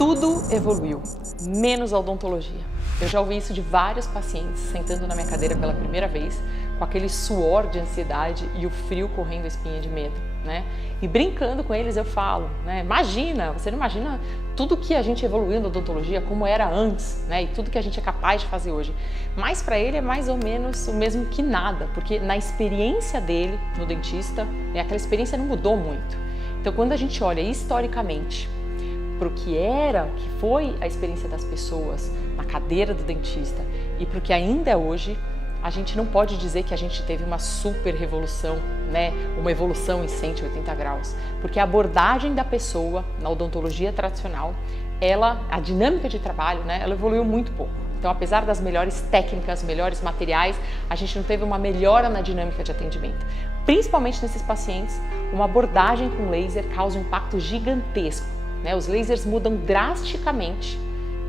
Tudo evoluiu, menos a odontologia. Eu já ouvi isso de vários pacientes sentando na minha cadeira pela primeira vez, com aquele suor de ansiedade e o frio correndo a espinha de medo, né? E brincando com eles eu falo, né? Imagina, você não imagina tudo que a gente evoluiu na odontologia, como era antes, né? E tudo que a gente é capaz de fazer hoje. Mas para ele é mais ou menos o mesmo que nada, porque na experiência dele no dentista, né, aquela experiência não mudou muito. Então quando a gente olha historicamente para o que foi a experiência das pessoas na cadeira do dentista e para o que ainda é hoje, a gente não pode dizer que a gente teve uma super revolução, né? Uma evolução em 180 graus, porque a abordagem da pessoa na odontologia tradicional, a dinâmica de trabalho, né? Ela evoluiu muito pouco. Então, apesar das melhores técnicas, melhores materiais, a gente não teve uma melhora na dinâmica de atendimento. Principalmente nesses pacientes, uma abordagem com laser causa um impacto gigantesco, né? Os lasers mudam drasticamente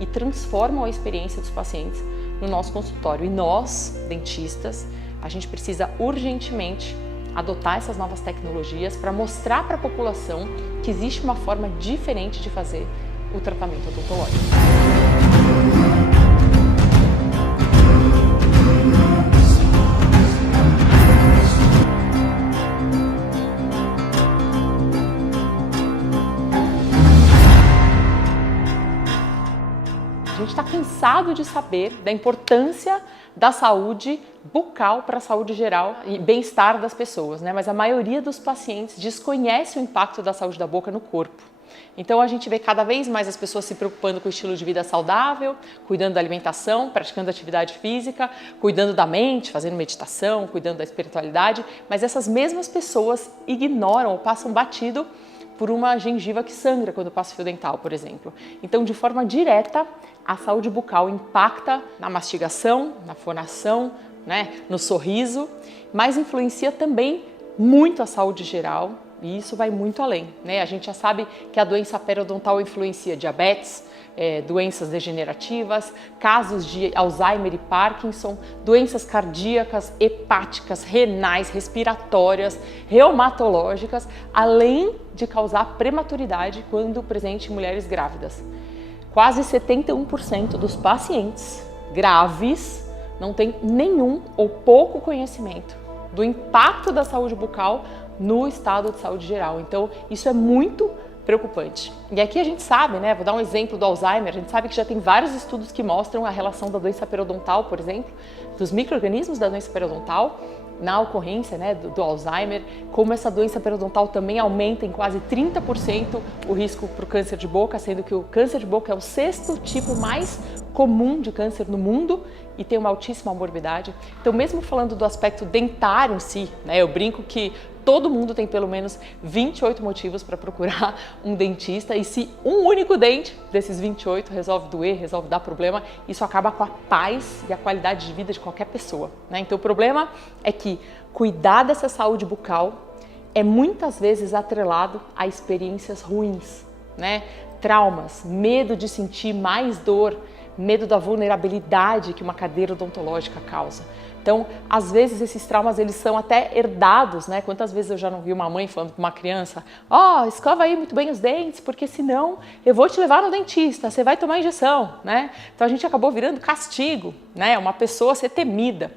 e transformam a experiência dos pacientes no nosso consultório. E nós, dentistas, a gente precisa urgentemente adotar essas novas tecnologias para mostrar para a população que existe uma forma diferente de fazer o tratamento odontológico. A gente está cansado de saber da importância da saúde bucal para a saúde geral e bem-estar das pessoas, né? Mas a maioria dos pacientes desconhece o impacto da saúde da boca no corpo. Então a gente vê cada vez mais as pessoas se preocupando com o estilo de vida saudável, cuidando da alimentação, praticando atividade física, cuidando da mente, fazendo meditação, cuidando da espiritualidade, mas essas mesmas pessoas ignoram ou passam batido por uma gengiva que sangra quando passa fio dental, por exemplo. Então, de forma direta, a saúde bucal impacta na mastigação, na fonação, né, no sorriso, mas influencia também muito a saúde geral e isso vai muito além, né? A gente já sabe que a doença periodontal influencia diabetes, doenças degenerativas, casos de Alzheimer e Parkinson, doenças cardíacas, hepáticas, renais, respiratórias, reumatológicas, além de causar prematuridade quando presente em mulheres grávidas. Quase 71% dos pacientes graves não têm nenhum ou pouco conhecimento do impacto da saúde bucal no estado de saúde geral. Então, isso é muito preocupante. E aqui a gente sabe, né, vou dar um exemplo do Alzheimer, a gente sabe que já tem vários estudos que mostram a relação da doença periodontal, por exemplo, dos micro-organismos da doença periodontal na ocorrência, né, do Alzheimer, como essa doença periodontal também aumenta em quase 30% o risco para o câncer de boca, sendo que o câncer de boca é o 6º tipo mais comum de câncer no mundo e tem uma altíssima morbidade. Então, mesmo falando do aspecto dentário em si, né, eu brinco que todo mundo tem pelo menos 28 motivos para procurar um dentista e se um único dente desses 28 resolve doer, resolve dar problema, isso acaba com a paz e a qualidade de vida de qualquer pessoa, né? Então o problema é que cuidar dessa saúde bucal é muitas vezes atrelado a experiências ruins, né? Traumas, medo de sentir mais dor, medo da vulnerabilidade que uma cadeira odontológica causa. Então, às vezes esses traumas eles são até herdados, né? Quantas vezes eu já não vi uma mãe falando para uma criança: ó, escova aí muito bem os dentes, porque senão eu vou te levar no dentista, você vai tomar injeção, né? Então a gente acabou virando castigo, né? Uma pessoa ser temida.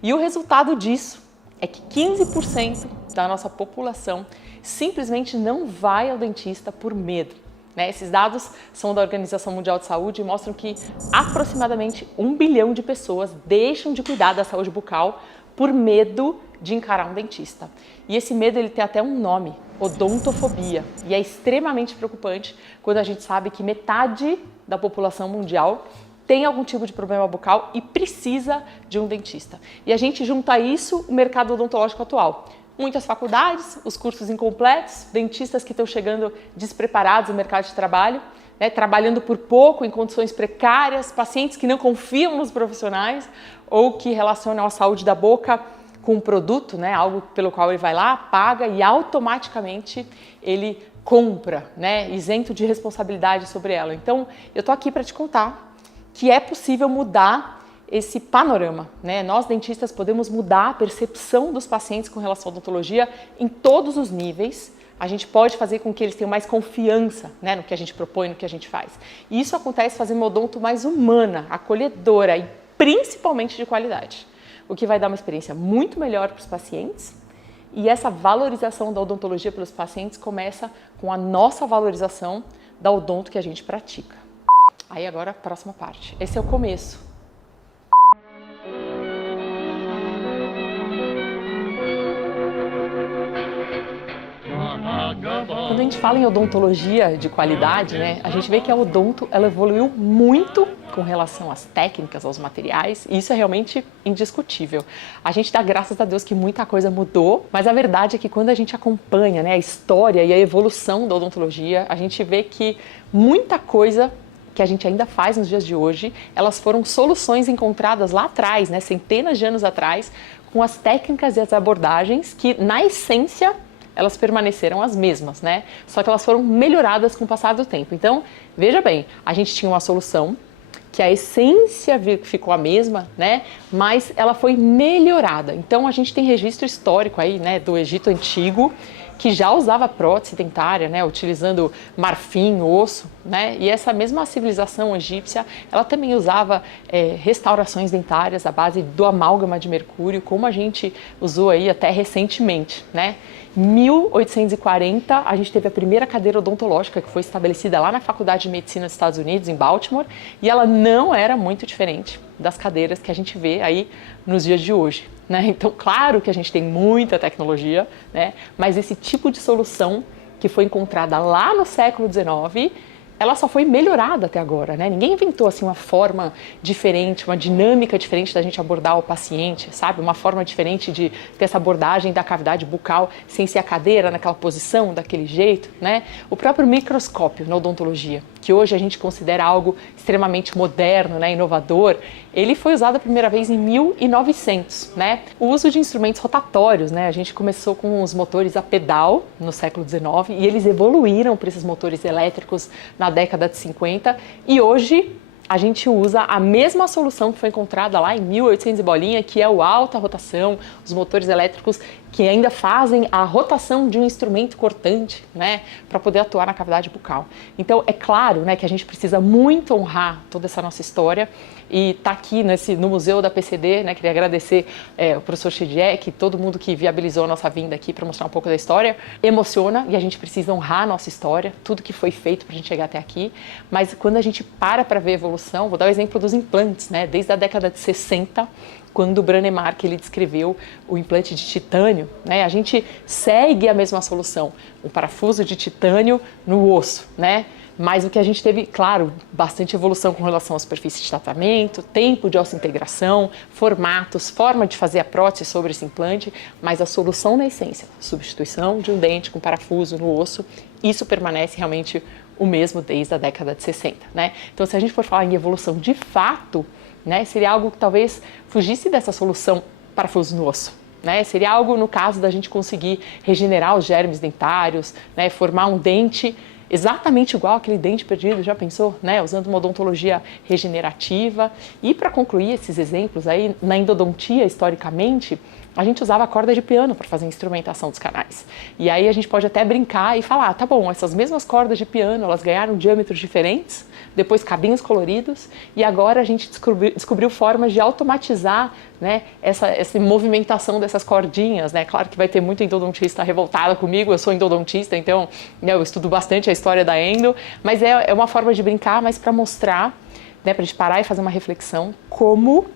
E o resultado disso é que 15% da nossa população simplesmente não vai ao dentista por medo. Esses dados são da Organização Mundial de Saúde e mostram que aproximadamente 1 bilhão de pessoas deixam de cuidar da saúde bucal por medo de encarar um dentista. E esse medo ele tem até um nome, odontofobia. E é extremamente preocupante quando a gente sabe que metade da população mundial tem algum tipo de problema bucal e precisa de um dentista. E a gente junta a isso o mercado odontológico atual. Muitas faculdades, os cursos incompletos, dentistas que estão chegando despreparados no mercado de trabalho, né, trabalhando por pouco, em condições precárias, pacientes que não confiam nos profissionais ou que relacionam a saúde da boca com um produto, né, algo pelo qual ele vai lá, paga e automaticamente ele compra, né, isento de responsabilidade sobre ela. Então, eu tô aqui para te contar que é possível mudar esse panorama, né? Nós dentistas podemos mudar a percepção dos pacientes com relação à odontologia em todos os níveis a gente pode fazer com que eles tenham mais confiança, né, no que a gente propõe, no que a gente faz. E isso acontece fazendo uma odonto mais humana, acolhedora e principalmente de qualidade, o que vai dar uma experiência muito melhor para os pacientes. E essa valorização da odontologia pelos pacientes começa com a nossa valorização da odonto que a gente pratica. Aí agora a próxima parte. Esse é o começo. Quando a gente fala em odontologia de qualidade, né, a gente vê que a odonto ela evoluiu muito com relação às técnicas, aos materiais, e isso é realmente indiscutível. A gente dá graças a Deus que muita coisa mudou, mas a verdade é que quando a gente acompanha, né, a história e a evolução da odontologia, a gente vê que muita coisa que a gente ainda faz nos dias de hoje, elas foram soluções encontradas lá atrás, né, centenas de anos atrás, com as técnicas e as abordagens que, na essência, elas permaneceram as mesmas, né? Só que elas foram melhoradas com o passar do tempo. Então, veja bem, a gente tinha uma solução que a essência ficou a mesma, né? Mas ela foi melhorada. Então, a gente tem registro histórico aí, né, do Egito Antigo, que já usava prótese dentária, né, utilizando marfim, osso, né, e essa mesma civilização egípcia, ela também usava restaurações dentárias à base do amálgama de mercúrio, como a gente usou aí até recentemente, né. Em 1840, a gente teve a primeira cadeira odontológica que foi estabelecida lá na Faculdade de Medicina dos Estados Unidos, em Baltimore, e ela não era muito diferente das cadeiras que a gente vê aí nos dias de hoje, né? Então, claro que a gente tem muita tecnologia, né? Mas esse tipo de solução que foi encontrada lá no século XIX, ela só foi melhorada até agora, né? Ninguém inventou assim uma forma diferente, uma dinâmica diferente da gente abordar o paciente, sabe? Uma forma diferente de ter essa abordagem da cavidade bucal sem ser a cadeira naquela posição, daquele jeito, né? O próprio microscópio na odontologia, que hoje a gente considera algo extremamente moderno, né, inovador, ele foi usado a primeira vez em 1900, né? O uso de instrumentos rotatórios, né? A gente começou com os motores a pedal no século XIX e eles evoluíram para esses motores elétricos na década de 50 e hoje a gente usa a mesma solução que foi encontrada lá em 1800 e bolinha, que é o alta rotação, os motores elétricos que ainda fazem a rotação de um instrumento cortante, né, para poder atuar na cavidade bucal. Então, é claro, né, que a gente precisa muito honrar toda essa nossa história e tá aqui no Museu da PCD, né, queria agradecer o professor Chidiek, todo mundo que viabilizou a nossa vinda aqui para mostrar um pouco da história. Emociona e a gente precisa honrar a nossa história, tudo que foi feito para a gente chegar até aqui, mas quando a gente para ver a evolução, vou dar o exemplo dos implantes, né, desde a década de 60, quando o Brannemark ele descreveu o implante de titânio, né, a gente segue a mesma solução, um parafuso de titânio no osso, né, mas o que a gente teve, claro, bastante evolução com relação à superfície de tratamento, tempo de osseointegração, formatos, forma de fazer a prótese sobre esse implante, mas a solução na essência, substituição de um dente com parafuso no osso, isso permanece realmente o mesmo desde a década de 60, né? Então, se a gente for falar em evolução de fato, né, seria algo que talvez fugisse dessa solução parafuso no osso, né? Seria algo no caso da gente conseguir regenerar os germes dentários, né, formar um dente exatamente igual aquele dente perdido, já pensou? Né? Usando uma odontologia regenerativa. E para concluir esses exemplos aí, na endodontia, historicamente, a gente usava a corda de piano para fazer a instrumentação dos canais. E aí a gente pode até brincar e falar, tá bom, essas mesmas cordas de piano, elas ganharam diâmetros diferentes, depois cabinhos coloridos, e agora a gente descobriu formas de automatizar, né, essa movimentação dessas cordinhas, né? Claro que vai ter muito endodontista revoltado comigo, eu sou endodontista, então, né, eu estudo bastante a história da endo, mas é uma forma de brincar, mas para mostrar, né, para a gente parar e fazer uma reflexão como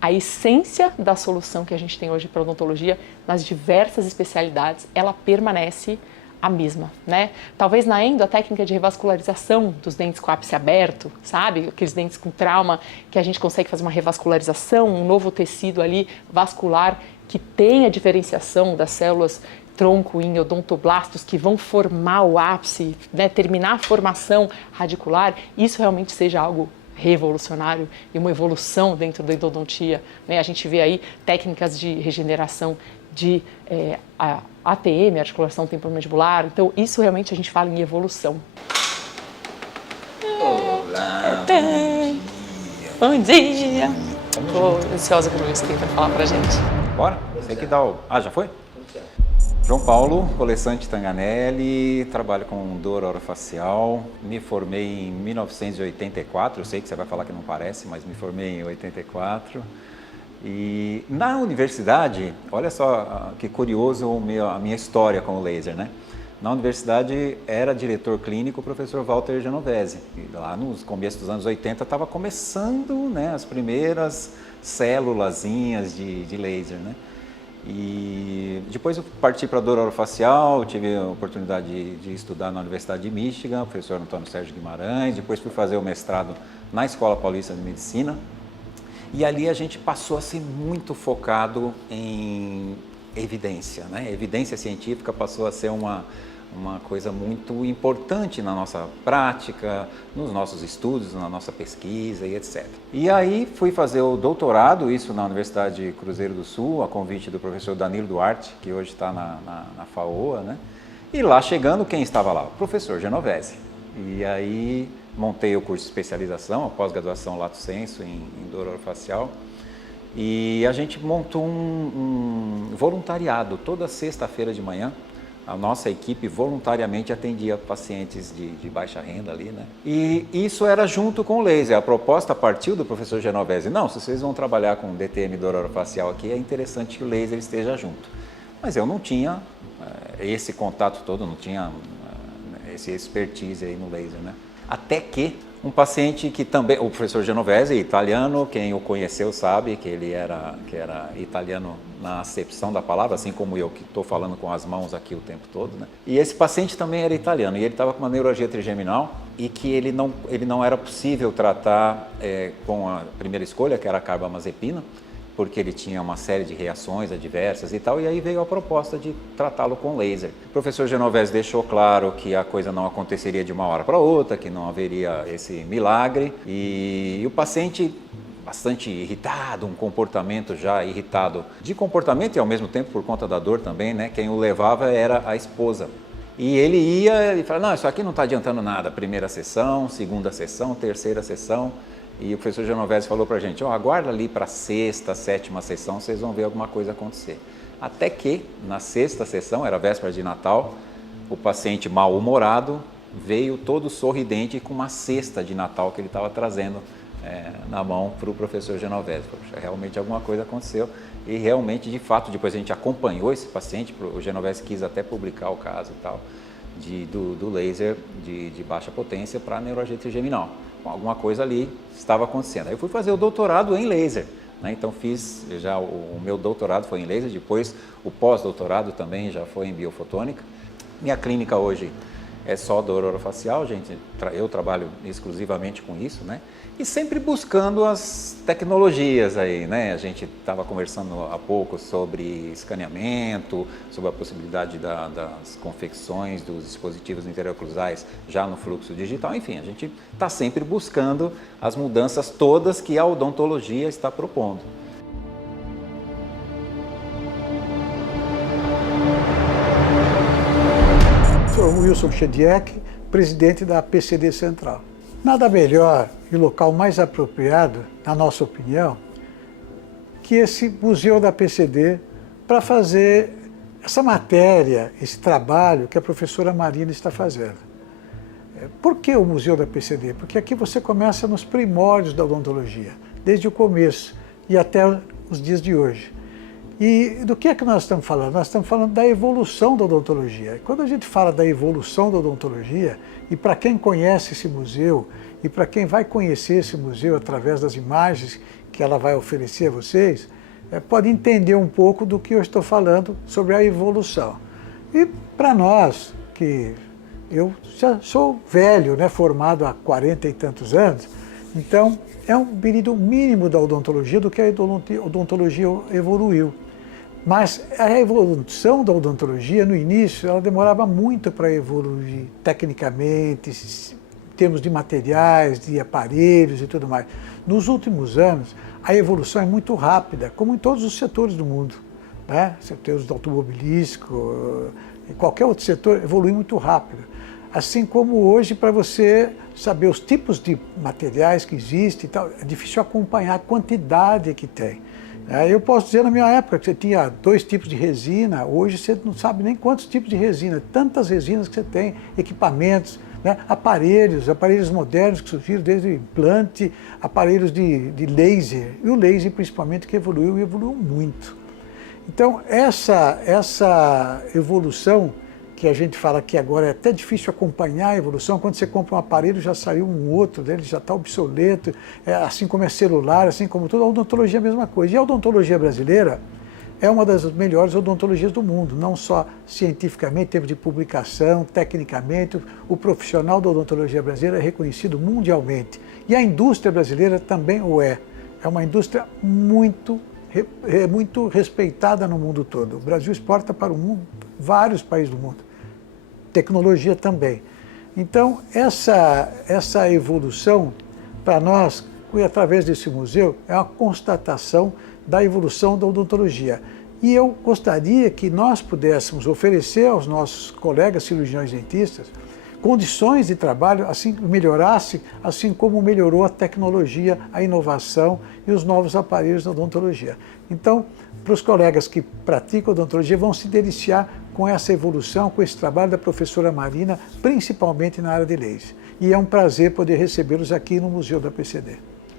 a essência da solução que a gente tem hoje para odontologia, nas diversas especialidades, ela permanece a mesma, né? Talvez na endo a técnica de revascularização dos dentes com ápice aberto, sabe? Aqueles dentes com trauma, que a gente consegue fazer uma revascularização, um novo tecido ali vascular que tem a diferenciação das células tronco em odontoblastos que vão formar o ápice, né? Terminar a formação radicular, isso realmente seja algo revolucionário e uma evolução dentro da endodontia, né? A gente vê aí técnicas de regeneração de ATM, articulação temporomandibular, então isso realmente a gente fala em evolução. Olá, bom dia! Estou ansiosa pelo que você tem para falar pra gente. Bora? Tem que dar o... Ah, já foi? João Paulo Colessante Tanganelli, trabalho com dor orofacial, me formei em 1984, eu sei que você vai falar que não parece, mas me formei em 84. E na universidade, olha só que curioso a minha história com o laser, né? Na universidade era diretor clínico o professor Walter Genovese. E lá nos começos dos anos 80 estava começando, né, as primeiras célulazinhas de laser, né? E depois eu parti para a dor orofacial, tive a oportunidade de estudar na Universidade de Michigan, professor Antônio Sérgio Guimarães, depois fui fazer o mestrado na Escola Paulista de Medicina. E ali a gente passou a ser muito focado em evidência, né? Evidência científica passou a ser uma coisa muito importante na nossa prática, nos nossos estudos, na nossa pesquisa e etc. E aí fui fazer o doutorado, isso na Universidade Cruzeiro do Sul, a convite do professor Danilo Duarte, que hoje está na FAOA, né? E lá chegando, quem estava lá? O professor Genovese. E aí montei o curso de especialização, a pós-graduação Lato Sensu em dor orofacial. E a gente montou um voluntariado toda sexta-feira de manhã. A nossa equipe voluntariamente atendia pacientes de baixa renda ali, né? E isso era junto com o laser. A proposta partiu do professor Genovese. Não, se vocês vão trabalhar com DTM dor orofacial aqui, é interessante que o laser esteja junto. Mas eu não tinha esse contato todo, não tinha esse expertise aí no laser, né? Até que um paciente que também, o professor Genovese, italiano, quem o conheceu sabe que ele era italiano na acepção da palavra, assim como eu que estou falando com as mãos aqui o tempo todo, né? E esse paciente também era italiano e ele estava com uma neuralgia trigeminal e que ele não era possível tratar com a primeira escolha, que era a carbamazepina, porque ele tinha uma série de reações adversas e tal, e aí veio a proposta de tratá-lo com laser. O professor Genovese deixou claro que a coisa não aconteceria de uma hora para outra, que não haveria esse milagre, e o paciente bastante irritado, um comportamento já irritado de comportamento e ao mesmo tempo por conta da dor também, né? Quem o levava era a esposa. E ele ia e falava, não, isso aqui não está adiantando nada, primeira sessão, segunda sessão, terceira sessão. E o professor Genovese falou para a gente, aguarda ali para a sexta, sétima sessão, vocês vão ver alguma coisa acontecer. Até que, na sexta sessão, era véspera de Natal, o paciente mal-humorado veio todo sorridente com uma cesta de Natal que ele estava trazendo na mão para o professor Genovese. Poxa, realmente alguma coisa aconteceu e realmente, de fato, depois a gente acompanhou esse paciente, o Genovese quis até publicar o caso e tal, do laser de baixa potência para neuralgia trigeminal. Alguma coisa ali estava acontecendo. Aí eu fui fazer o doutorado em laser, né? Então fiz já o meu doutorado foi em laser, depois o pós-doutorado também já foi em biofotônica. Minha clínica hoje é só dor orofacial, gente. Eu trabalho exclusivamente com isso, né? E sempre buscando as tecnologias aí, né? A gente estava conversando há pouco sobre escaneamento, sobre a possibilidade das confecções dos dispositivos interoclusais já no fluxo digital. Enfim, a gente está sempre buscando as mudanças todas que a odontologia está propondo. Sou Wilson Chediek, presidente da PCD Central. Nada melhor e local mais apropriado, na nossa opinião, que esse museu da PCD para fazer essa matéria, esse trabalho que a professora Marina está fazendo. Por que o museu da PCD? Porque aqui você começa nos primórdios da odontologia, desde o começo e até os dias de hoje. E do que é que nós estamos falando? Nós estamos falando da evolução da odontologia. E quando a gente fala da evolução da odontologia, e para quem conhece esse museu, e para quem vai conhecer esse museu através das imagens que ela vai oferecer a vocês, pode entender um pouco do que eu estou falando sobre a evolução. E para nós, que eu já sou velho, né, formado há 40 e tantos anos, então é um período mínimo da odontologia do que a odontologia evoluiu. Mas a evolução da odontologia, no início, ela demorava muito para evoluir tecnicamente, em termos de materiais, de aparelhos e tudo mais. Nos últimos anos, a evolução é muito rápida, como em todos os setores do mundo, né? Setores do automobilístico, qualquer outro setor evolui muito rápido. Assim como hoje, para você saber os tipos de materiais que existem e tal, é difícil acompanhar a quantidade que tem. Eu posso dizer na minha época que você tinha 2 tipos de resina, hoje você não sabe nem quantos tipos de resina, tantas resinas que você tem, equipamentos, né? Aparelhos modernos que surgiram desde implante, aparelhos de laser, e o laser principalmente que evoluiu e evoluiu muito. Então essa evolução que a gente fala que agora é até difícil acompanhar a evolução, quando você compra um aparelho já saiu um outro, ele já está obsoleto, assim como é celular, assim como tudo, a odontologia é a mesma coisa. E a odontologia brasileira é uma das melhores odontologias do mundo, não só cientificamente, em termos de publicação, tecnicamente, o profissional da odontologia brasileira é reconhecido mundialmente. E a indústria brasileira também o é. É uma indústria muito respeitada no mundo todo. O Brasil exporta para o mundo, vários países do mundo. Tecnologia também. Então, essa evolução, para nós, através desse museu, é uma constatação da evolução da odontologia. E eu gostaria que nós pudéssemos oferecer aos nossos colegas cirurgiões dentistas condições de trabalho, assim melhorasse, assim como melhorou a tecnologia, a inovação e os novos aparelhos da odontologia. Então, para os colegas que praticam odontologia, vão se deliciar com essa evolução, com esse trabalho da professora Marina, principalmente na área de laser. E é um prazer poder recebê-los aqui no Museu da PCD.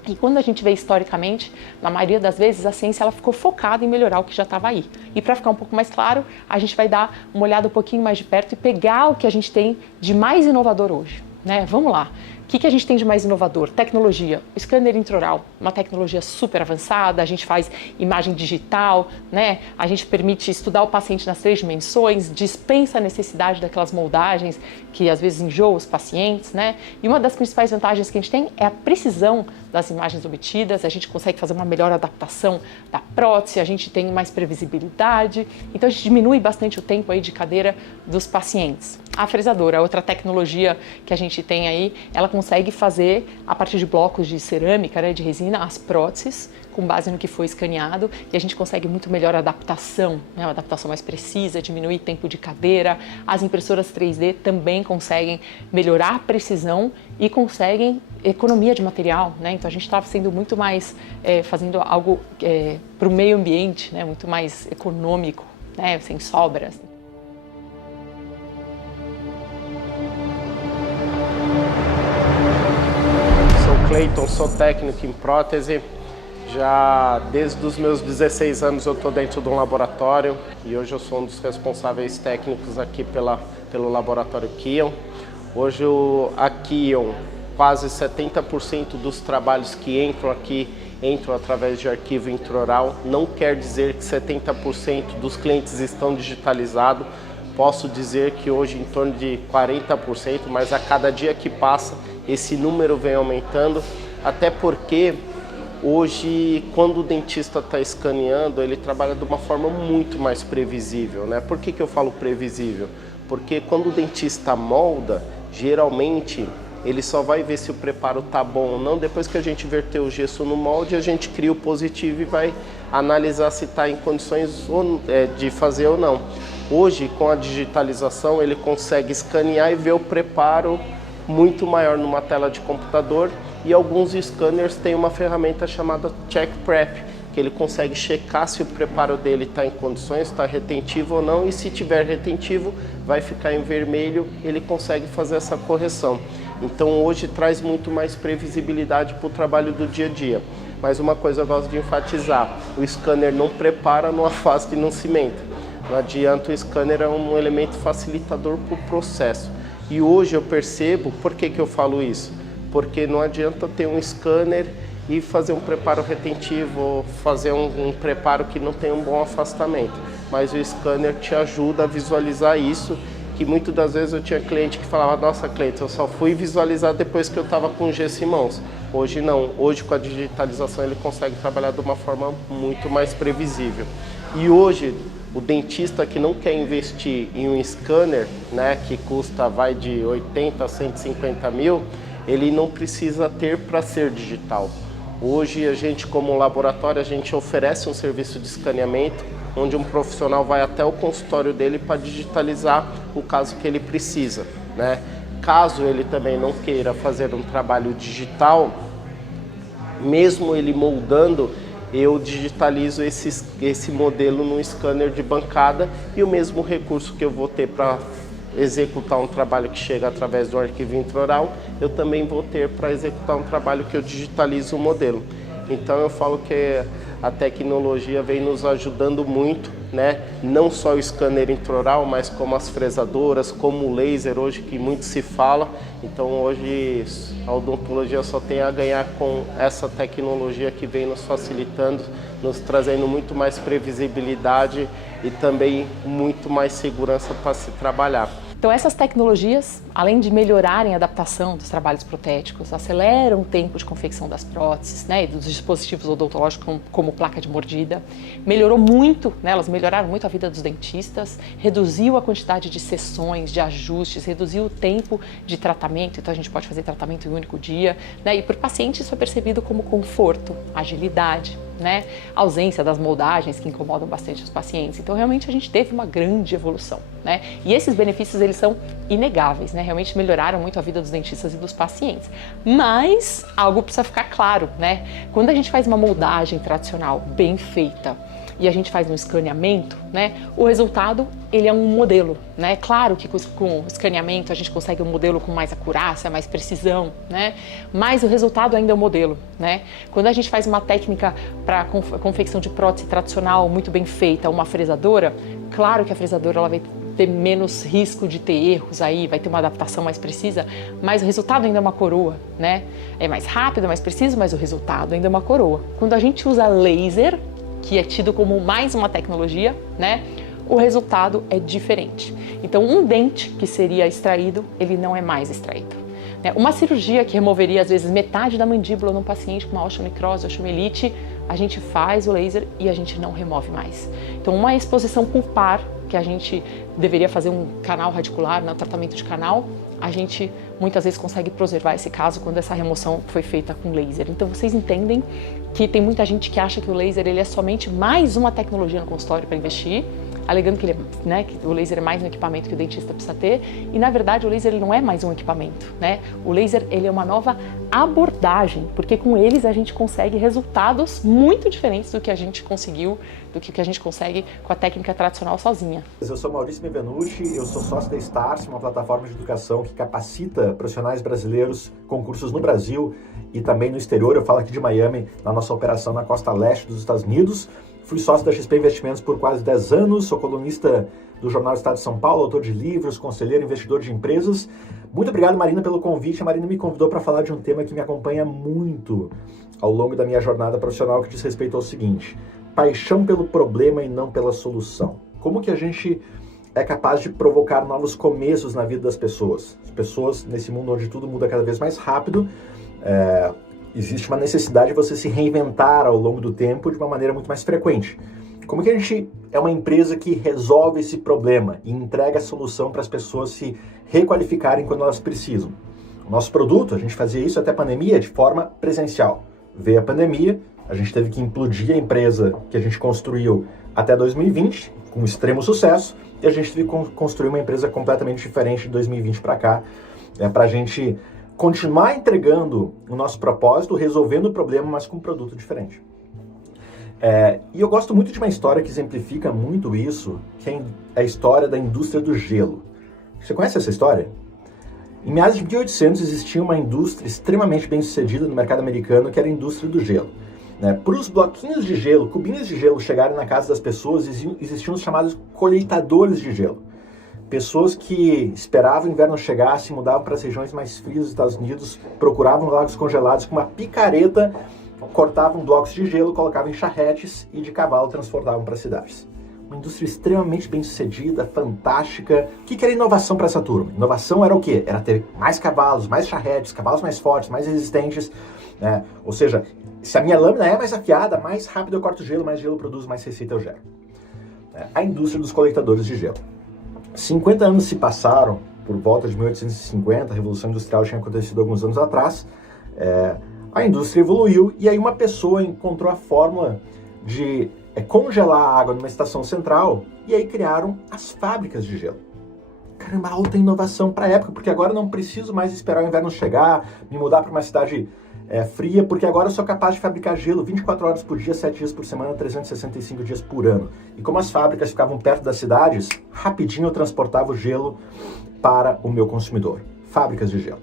E quando a gente vê historicamente, na maioria das vezes a ciência ela ficou focada em melhorar o que já estava aí. E para ficar um pouco mais claro, a gente vai dar uma olhada um pouquinho mais de perto e pegar o que a gente tem de mais inovador hoje, né? Vamos lá. O que a gente tem de mais inovador? Tecnologia. O scanner intraoral, uma tecnologia super avançada, a gente faz imagem digital, né? A gente permite estudar o paciente nas 3 dimensões, dispensa a necessidade daquelas moldagens que às vezes enjoam os pacientes, né? E uma das principais vantagens que a gente tem é a precisão das imagens obtidas, a gente consegue fazer uma melhor adaptação da prótese, a gente tem mais previsibilidade, então a gente diminui bastante o tempo aí de cadeira dos pacientes. A fresadora, outra tecnologia que a gente tem aí, ela consegue fazer, a partir de blocos de cerâmica, né, de resina, as próteses, com base no que foi escaneado, e a gente consegue muito melhor adaptação, né, uma adaptação mais precisa, diminuir tempo de cadeira. As impressoras 3D também conseguem melhorar a precisão e conseguem economia de material, né? Então a gente está sendo muito mais, fazendo algo para o meio ambiente, né, muito mais econômico, né, sem sobras. Cleiton, sou técnico em prótese. Já desde os meus 16 anos eu estou dentro de um laboratório e hoje eu sou um dos responsáveis técnicos aqui pelo laboratório Kion. Hoje a Kion, quase 70% dos trabalhos que entram aqui entram através de arquivo intraoral. Não quer dizer que 70% dos clientes estão digitalizados. Posso dizer que hoje em torno de 40%, mas a cada dia que passa esse número vem aumentando, até porque hoje, quando o dentista está escaneando, ele trabalha de uma forma muito mais previsível, né? Por que eu falo previsível? Porque quando o dentista molda, geralmente ele só vai ver se o preparo tá bom ou não. Depois que a gente verter o gesso no molde, a gente cria o positivo e vai analisar se está em condições de fazer ou não. Hoje, com a digitalização, ele consegue escanear e ver o preparo muito maior numa tela de computador, e alguns scanners têm uma ferramenta chamada Check Prep, que ele consegue checar se o preparo dele está em condições, está retentivo ou não, e se tiver retentivo, vai ficar em vermelho, ele consegue fazer essa correção. Então hoje traz muito mais previsibilidade para o trabalho do dia a dia. Mas uma coisa eu gosto de enfatizar, o scanner não prepara, não afasta e não cimenta. Não adianta, o scanner é um elemento facilitador para o processo. E hoje eu percebo, por que eu falo isso? Porque não adianta ter um scanner e fazer um preparo retentivo, ou fazer um preparo que não tem um bom afastamento. Mas o scanner te ajuda a visualizar isso, que muitas das vezes eu tinha cliente que falava, nossa, Cleiton, eu só fui visualizar depois que eu estava com o gesso em mãos. Hoje não, hoje com a digitalização ele consegue trabalhar de uma forma muito mais previsível. E hoje, o dentista que não quer investir em um scanner, né, que custa de 80 a 150 mil, ele não precisa ter para ser digital. Hoje a gente, como laboratório, a gente oferece um serviço de escaneamento, onde um profissional vai até o consultório dele para digitalizar o caso que ele precisa, né? Caso ele também não queira fazer um trabalho digital, mesmo ele moldando, eu digitalizo esse modelo no scanner de bancada e o mesmo recurso que eu vou ter para executar um trabalho que chega através do arquivo intraoral, eu também vou ter para executar um trabalho que eu digitalizo o modelo. Então eu falo que a tecnologia vem nos ajudando muito, né? Não só o scanner intraoral, mas como as fresadoras, como o laser hoje, que muito se fala. Então hoje a odontologia só tem a ganhar com essa tecnologia que vem nos facilitando, nos trazendo muito mais previsibilidade e também muito mais segurança para se trabalhar. Então essas tecnologias, além de melhorarem a adaptação dos trabalhos protéticos, aceleram o tempo de confecção das próteses, né, e dos dispositivos odontológicos como placa de mordida, melhorou muito, né, elas melhoraram muito a vida dos dentistas, reduziu a quantidade de sessões, de ajustes, reduziu o tempo de tratamento, então a gente pode fazer tratamento em um único dia, né, e para o paciente isso é percebido como conforto, agilidade, né, ausência das moldagens que incomodam bastante os pacientes. Então realmente a gente teve uma grande evolução, né? E esses benefícios eles são inegáveis, né? Realmente melhoraram muito a vida dos dentistas e dos pacientes. Mas algo precisa ficar claro, né? Quando a gente faz uma moldagem tradicional bem feita e a gente faz um escaneamento, né, o resultado ele é um modelo, né? Claro que com o escaneamento a gente consegue um modelo com mais acurácia, mais precisão, né? Mas o resultado ainda é um modelo, né? Quando a gente faz uma técnica para confecção de prótese tradicional muito bem feita, uma fresadora, claro que a fresadora ela vai ter menos risco de ter erros aí, vai ter uma adaptação mais precisa, mas o resultado ainda é uma coroa, né? É mais rápido, é mais preciso, mas o resultado ainda é uma coroa. Quando a gente usa laser, que é tido como mais uma tecnologia, né? O resultado é diferente. Então, um dente que seria extraído, ele não é mais extraído. Uma cirurgia que removeria, às vezes, metade da mandíbula num paciente com uma osteonecrose, osteomielite, a gente faz o laser e a gente não remove mais. Então, uma exposição pulpar, que a gente deveria fazer um canal radicular, né, um tratamento de canal, a gente muitas vezes consegue preservar esse caso quando essa remoção foi feita com laser. Então, vocês entendem que tem muita gente que acha que o laser ele é somente mais uma tecnologia no consultório para investir, alegando que, que o laser é mais um equipamento que o dentista precisa ter, e na verdade o laser ele não é mais um equipamento, né? O laser ele é uma nova abordagem, porque com eles a gente consegue resultados muito diferentes do que a gente conseguiu, do que a gente consegue com a técnica tradicional sozinha. Eu sou Maurício Benvenuti, eu sou sócio da Stars, uma plataforma de educação que capacita profissionais brasileiros com cursos no Brasil e também no exterior. Eu falo aqui de Miami, na nossa operação na costa leste dos Estados Unidos. Fui sócio da XP Investimentos por quase 10 anos, sou colunista do Jornal Estado de São Paulo, autor de livros, conselheiro, investidor de empresas. Muito obrigado, Marina, pelo convite. A Marina me convidou para falar de um tema que me acompanha muito ao longo da minha jornada profissional, que diz respeito ao seguinte: paixão pelo problema e não pela solução. Como que a gente é capaz de provocar novos começos na vida das pessoas? As pessoas, nesse mundo onde tudo muda cada vez mais rápido, existe uma necessidade de você se reinventar ao longo do tempo de uma maneira muito mais frequente. Como que a gente é uma empresa que resolve esse problema e entrega a solução para as pessoas se requalificarem quando elas precisam? O nosso produto, a gente fazia isso até a pandemia de forma presencial. Veio a pandemia, a gente teve que implodir a empresa que a gente construiu até 2020, com extremo sucesso, e a gente teve que construir uma empresa completamente diferente de 2020 para cá, para a gente continuar entregando o nosso propósito, resolvendo o problema, mas com um produto diferente. E eu gosto muito de uma história que exemplifica muito isso, que é a história da indústria do gelo. Você conhece essa história? Em meados de 1800 existia uma indústria extremamente bem sucedida no mercado americano, que era a indústria do gelo. Para os bloquinhos de gelo, cubinhos de gelo chegarem na casa das pessoas, existiam os chamados coletadores de gelo. Pessoas que esperavam o inverno chegar, se mudavam para as regiões mais frias dos Estados Unidos, procuravam lagos congelados com uma picareta, cortavam blocos de gelo, colocavam em charretes e de cavalo transportavam para as cidades. Uma indústria extremamente bem sucedida, fantástica. O que era inovação para essa turma? Inovação era o quê? Era ter mais cavalos, mais charretes, cavalos mais fortes, mais resistentes. Ou seja, se a minha lâmina é mais afiada, mais rápido eu corto gelo, mais gelo eu produzo, mais receita eu gero. A indústria dos coletadores de gelo. 50 anos se passaram, por volta de 1850, a Revolução Industrial tinha acontecido alguns anos atrás, a indústria evoluiu e aí uma pessoa encontrou a fórmula de congelar a água numa estação central e aí criaram as fábricas de gelo. Caramba, alta inovação para a época, porque agora eu não preciso mais esperar o inverno chegar, me mudar para uma cidade fria, porque agora eu sou capaz de fabricar gelo 24 horas por dia, 7 dias por semana, 365 dias por ano. E como as fábricas ficavam perto das cidades, rapidinho eu transportava o gelo para o meu consumidor. Fábricas de gelo.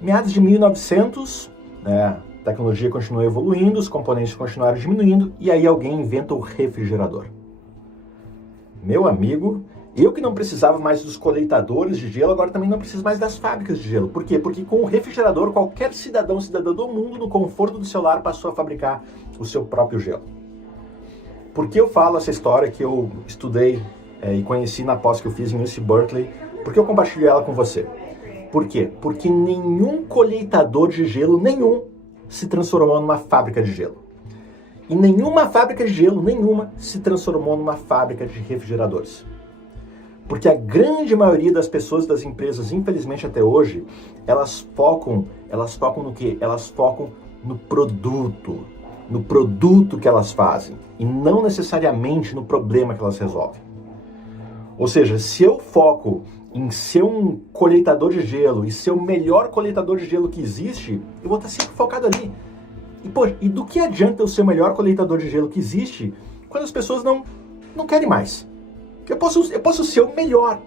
Meados de 1900, a tecnologia continuou evoluindo, os componentes continuaram diminuindo, e aí alguém inventa o refrigerador. Meu amigo, eu que não precisava mais dos coletadores de gelo, agora também não preciso mais das fábricas de gelo. Por quê? Porque com o refrigerador, qualquer cidadã do mundo, no conforto do seu lar, passou a fabricar o seu próprio gelo. Por que eu falo essa história que eu estudei e conheci na pós que eu fiz em UC Berkeley? Por que eu compartilho ela com você? Por quê? Porque nenhum coletador de gelo, nenhum, se transformou numa fábrica de gelo. E nenhuma fábrica de gelo, nenhuma, se transformou numa fábrica de refrigeradores. Porque a grande maioria das pessoas, das empresas, infelizmente até hoje, elas focam no quê? Elas focam no produto que elas fazem, e não necessariamente no problema que elas resolvem. Ou seja, se eu foco em ser um coletador de gelo e ser o melhor coletador de gelo que existe, eu vou estar sempre focado ali. E do que adianta eu ser o melhor coletador de gelo que existe quando as pessoas não querem mais? Eu posso ser o melhor,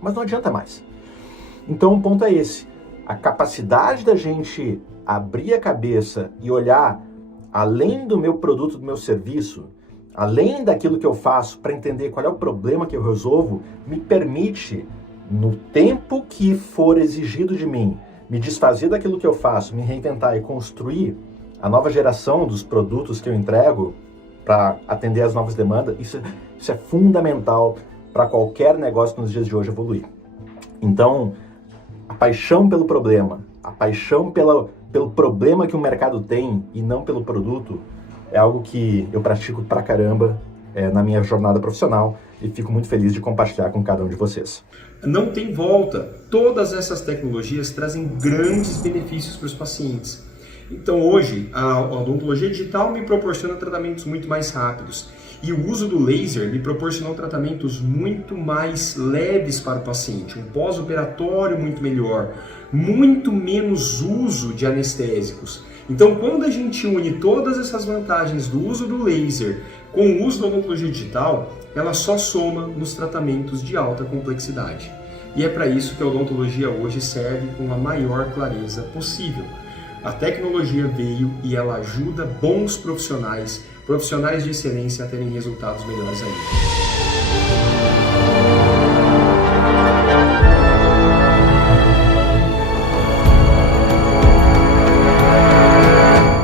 mas não adianta mais. Então o ponto é esse. A capacidade da gente abrir a cabeça e olhar além do meu produto, do meu serviço, além daquilo que eu faço, para entender qual é o problema que eu resolvo, me permite, no tempo que for exigido de mim, me desfazer daquilo que eu faço, me reinventar e construir a nova geração dos produtos que eu entrego para atender às novas demandas. Isso é fundamental para qualquer negócio nos dias de hoje evoluir. Então, a paixão pelo problema, a paixão pelo problema que o mercado tem e não pelo produto, é algo que eu pratico pra caramba na minha jornada profissional e fico muito feliz de compartilhar com cada um de vocês. Não tem volta. Todas essas tecnologias trazem grandes benefícios para os pacientes. Então hoje, a odontologia digital me proporciona tratamentos muito mais rápidos. E o uso do laser me proporcionou tratamentos muito mais leves para o paciente, um pós-operatório muito melhor, muito menos uso de anestésicos. Então, quando a gente une todas essas vantagens do uso do laser com o uso da odontologia digital, ela só soma nos tratamentos de alta complexidade. E é para isso que a odontologia hoje serve com a maior clareza possível. A tecnologia veio e ela ajuda bons profissionais de excelência a terem resultados melhores ainda.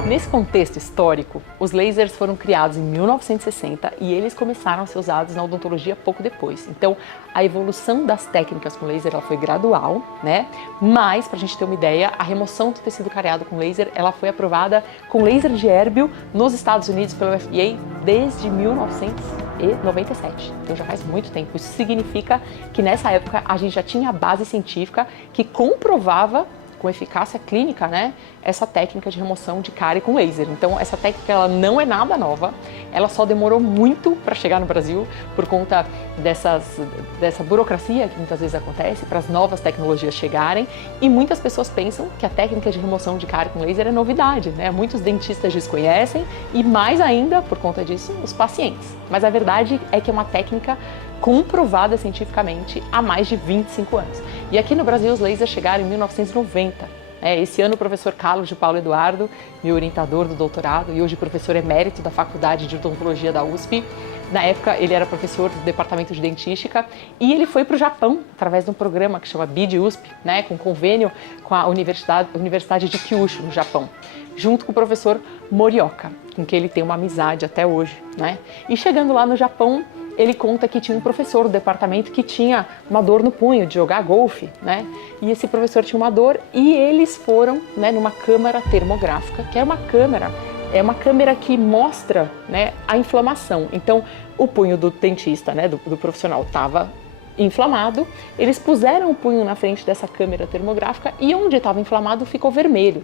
Nesse contexto histórico, os lasers foram criados em 1960 e eles começaram a ser usados na odontologia pouco depois. Então, a evolução das técnicas com laser ela foi gradual, né? Mas, para a gente ter uma ideia, a remoção do tecido cariado com laser ela foi aprovada com laser de Erbil nos Estados Unidos pelo FDA desde 1997. Então, já faz muito tempo. Isso significa que nessa época a gente já tinha a base científica que comprovava com eficácia clínica, né, essa técnica de remoção de cárie com laser. Então, essa técnica ela não é nada nova, ela só demorou muito para chegar no Brasil por conta dessa burocracia que muitas vezes acontece para as novas tecnologias chegarem, e muitas pessoas pensam que a técnica de remoção de cárie com laser é novidade, né? Muitos dentistas desconhecem e, mais ainda, por conta disso, os pacientes. Mas a verdade é que é uma técnica comprovada cientificamente há mais de 25 anos. E aqui no Brasil os lasers chegaram em 1990. Esse ano o professor Carlos de Paulo Eduardo, meu orientador do doutorado e hoje professor emérito da Faculdade de Odontologia da USP, na época ele era professor do Departamento de Dentística e ele foi para o Japão através de um programa que chama BID USP, né, com convênio com a Universidade de Kyushu, no Japão, junto com o professor Morioka, com quem ele tem uma amizade até hoje, né? E chegando lá no Japão, ele conta que tinha um professor do departamento que tinha uma dor no punho de jogar golfe, né? E esse professor tinha uma dor e eles foram, né, numa câmara termográfica, que é uma câmera que mostra, né, a inflamação. Então, o punho do dentista, né, do profissional, estava inflamado. Eles puseram o punho na frente dessa câmera termográfica e onde estava inflamado ficou vermelho.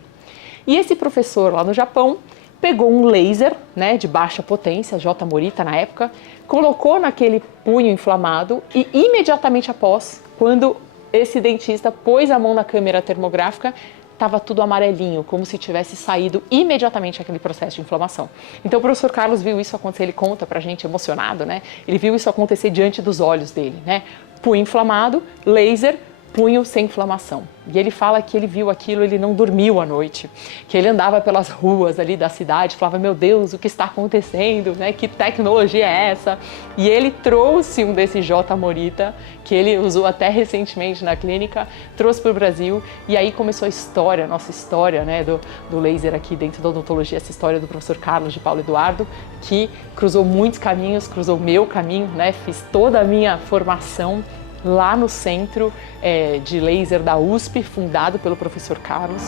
E esse professor lá no Japão pegou um laser, né, de baixa potência, J. Morita na época, colocou naquele punho inflamado e imediatamente após, quando esse dentista pôs a mão na câmera termográfica, estava tudo amarelinho, como se tivesse saído imediatamente aquele processo de inflamação. Então o professor Carlos viu isso acontecer, ele conta pra gente emocionado, né? Ele viu isso acontecer diante dos olhos dele, né? Punho inflamado, laser, punho sem inflamação. E ele fala que ele viu aquilo, ele não dormiu à noite, que ele andava pelas ruas ali da cidade, falava, meu Deus, o que está acontecendo, né? Que tecnologia é essa? E ele trouxe um desse J Morita, que ele usou até recentemente na clínica, trouxe para o Brasil, e aí começou a história, nossa história, né, do laser aqui dentro da odontologia, essa história do professor Carlos de Paulo Eduardo, que cruzou muitos caminhos, cruzou meu caminho, né? Fiz toda a minha formação lá no Centro de Laser da USP, fundado pelo professor Carlos.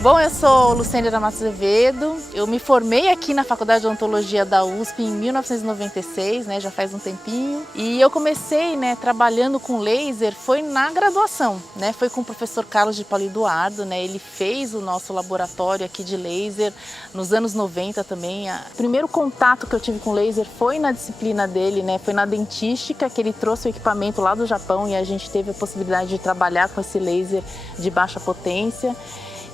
Bom, eu sou Lucênia Matos Azevedo, eu me formei aqui na Faculdade de Odontologia da USP em 1996, né, já faz um tempinho. E eu comecei, né, trabalhando com laser, foi na graduação, né, foi com o professor Carlos de Paulo Eduardo, né, ele fez o nosso laboratório aqui de laser nos anos 90 também. O primeiro contato que eu tive com laser foi na disciplina dele, né, foi na dentística, que ele trouxe o equipamento lá do Japão e a gente teve a possibilidade de trabalhar com esse laser de baixa potência.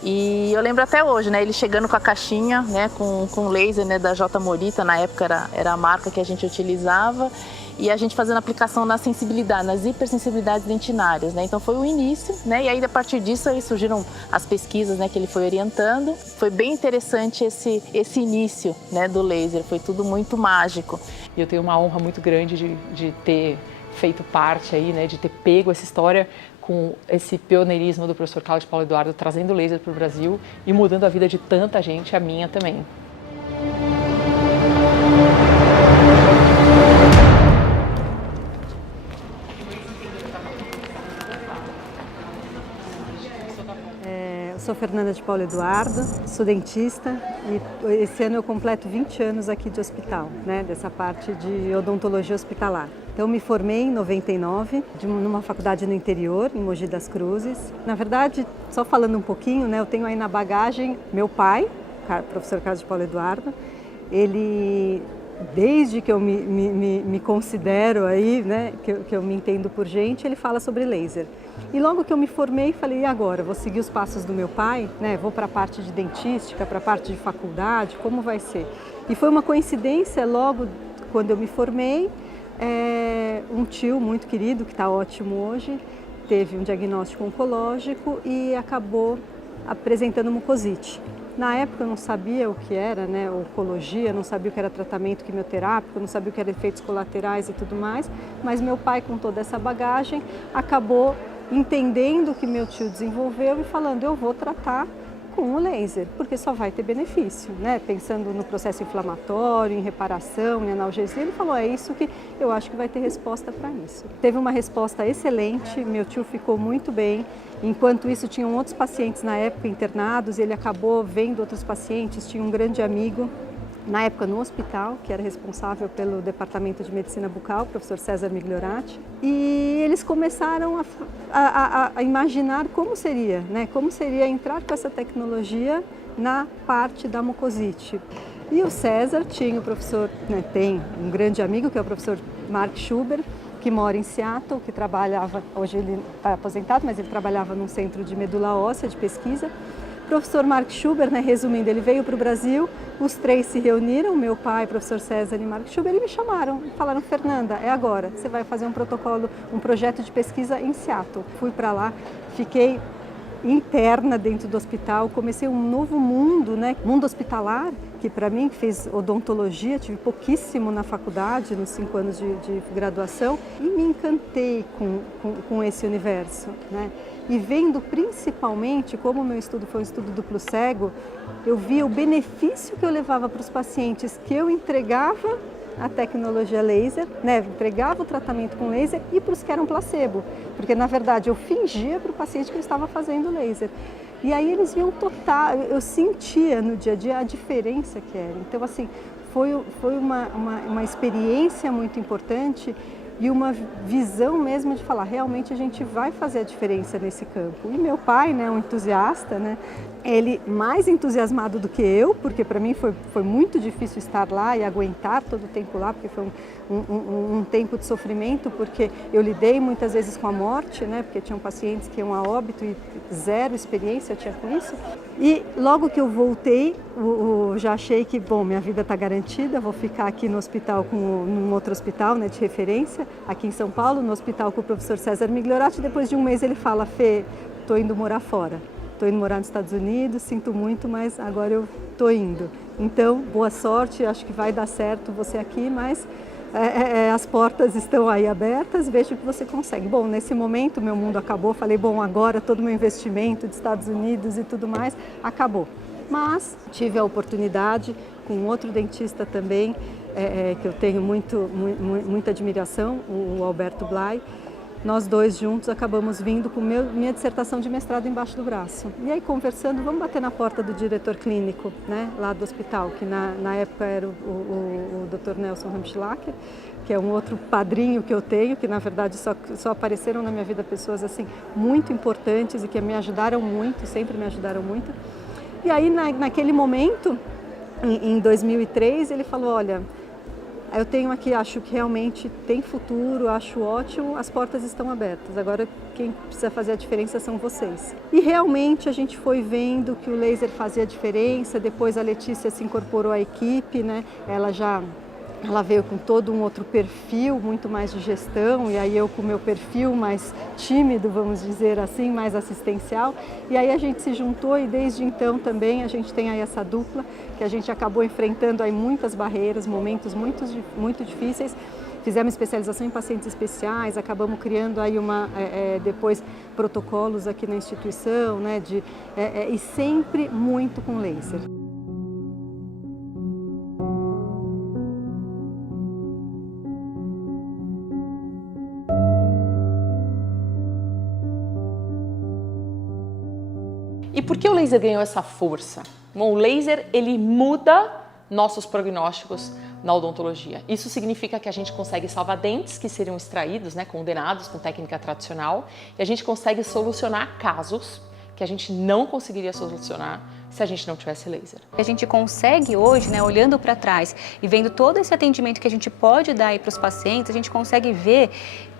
E eu lembro até hoje, né, ele chegando com a caixinha, né, com laser, né, da J Morita, na época era a marca que a gente utilizava, e a gente fazendo aplicação na sensibilidade, nas hipersensibilidades dentinárias, né, então foi o início, né, e aí a partir disso aí surgiram as pesquisas, né, que ele foi orientando. Foi bem interessante esse início, né, do laser, foi tudo muito mágico. E eu tenho uma honra muito grande de ter feito parte aí, né, de ter pego essa história com esse pioneirismo do professor Carlos de Paulo Eduardo, trazendo laser para o Brasil e mudando a vida de tanta gente, a minha também. Eu sou Fernanda de Paulo Eduardo, sou dentista e esse ano eu completo 20 anos aqui de hospital, né, dessa parte de odontologia hospitalar. Então, eu me formei em 99, numa faculdade no interior, em Mogi das Cruzes. Na verdade, só falando um pouquinho, né, eu tenho aí na bagagem meu pai, o professor Carlos de Paulo Eduardo. Ele, desde que eu me considero aí, né, que eu me entendo por gente, ele fala sobre laser. E logo que eu me formei, falei, e agora? Vou seguir os passos do meu pai, né, vou para a parte de dentística, para a parte de faculdade, como vai ser? E foi uma coincidência, logo quando eu me formei, um tio muito querido, que está ótimo hoje, teve um diagnóstico oncológico e acabou apresentando mucosite. Na época eu não sabia o que era, né, oncologia, não sabia o que era tratamento quimioterápico, não sabia o que eram efeitos colaterais e tudo mais, mas meu pai, com toda essa bagagem, acabou entendendo o que meu tio desenvolveu e falando, eu vou tratar com o laser, porque só vai ter benefício, né? Pensando no processo inflamatório, em reparação, em analgesia, ele falou, é isso que eu acho que vai ter resposta para isso. Teve uma resposta excelente, meu tio ficou muito bem, enquanto isso tinham outros pacientes na época internados, ele acabou vendo outros pacientes, tinha um grande amigo, na época no hospital, que era responsável pelo departamento de medicina bucal, o professor César Migliorati, e eles começaram a imaginar como seria, né? Como seria entrar com essa tecnologia na parte da mucosite. E o César tinha o professor, né, tem um grande amigo, que é o professor Mark Schuber, que mora em Seattle, que trabalhava, hoje ele está aposentado, mas ele trabalhava num centro de medula óssea de pesquisa. O professor Mark Schuber, né, resumindo, ele veio para o Brasil, os três se reuniram, meu pai, professor César e Mark Schuber, e me chamaram, falaram, Fernanda, é agora, você vai fazer um protocolo, um projeto de pesquisa em Seattle. Fui para lá, fiquei interna dentro do hospital, comecei um novo mundo, né, mundo hospitalar, que para mim, que fez odontologia, tive pouquíssimo na faculdade, nos 5 anos de graduação, e me encantei com esse universo, né? E vendo principalmente, como o meu estudo foi um estudo duplo cego, eu via o benefício que eu levava para os pacientes, que eu entregava a tecnologia laser, né, entregava o tratamento com laser, e para os que eram placebo, porque na verdade eu fingia para o paciente que eu estava fazendo laser. E aí eles viam total, eu sentia no dia a dia a diferença que era. Então assim, foi uma experiência muito importante e uma visão mesmo de falar, realmente a gente vai fazer a diferença nesse campo. E meu pai, né, um entusiasta, né, ele mais entusiasmado do que eu, porque para mim foi muito difícil estar lá e aguentar todo o tempo lá, porque foi um tempo de sofrimento, porque eu lidei muitas vezes com a morte, né? Porque tinham pacientes que iam a óbito e zero experiência eu tinha com isso. E logo que eu voltei, já achei que, bom, minha vida está garantida, vou ficar aqui no hospital, num outro hospital, né, de referência, aqui em São Paulo, no hospital com o professor César Migliorati. Depois de um mês ele fala: Fê, estou indo morar fora. Estou indo morar nos Estados Unidos, sinto muito, mas agora eu estou indo. Então, boa sorte, acho que vai dar certo você aqui, mas as portas estão aí abertas, veja o que você consegue. Bom, nesse momento meu mundo acabou, falei, bom, agora todo o meu investimento de Estados Unidos e tudo mais, acabou. Mas tive a oportunidade com outro dentista também, que eu tenho muita admiração, o Alberto Blay. Nós dois juntos acabamos vindo com minha dissertação de mestrado embaixo do braço. E aí, conversando, vamos bater na porta do diretor clínico, né, lá do hospital, que na época era o Dr. Nelson Ramschlacker, que é um outro padrinho que eu tenho, que na verdade só apareceram na minha vida pessoas assim muito importantes e que me ajudaram muito, sempre me ajudaram muito. E aí, naquele momento, em 2003, ele falou: olha, eu tenho aqui, acho que realmente tem futuro, acho ótimo, as portas estão abertas. Agora quem precisa fazer a diferença são vocês. E realmente a gente foi vendo que o laser fazia diferença. Depois a Letícia se incorporou à equipe, né? Ela veio com todo um outro perfil, muito mais de gestão, e aí eu com o meu perfil mais tímido, vamos dizer assim, mais assistencial. E aí a gente se juntou e desde então também a gente tem aí essa dupla, que a gente acabou enfrentando aí muitas barreiras, momentos muito difíceis. Fizemos especialização em pacientes especiais, acabamos criando aí depois protocolos aqui na instituição, né, e sempre muito com laser. E por que o laser ganhou essa força? Bom, o laser, ele muda nossos prognósticos na odontologia. Isso significa que a gente consegue salvar dentes que seriam extraídos, né, condenados com técnica tradicional, e a gente consegue solucionar casos que a gente não conseguiria solucionar se a gente não tivesse laser. A gente consegue hoje, né, olhando para trás e vendo todo esse atendimento que a gente pode dar aí para os pacientes, a gente consegue ver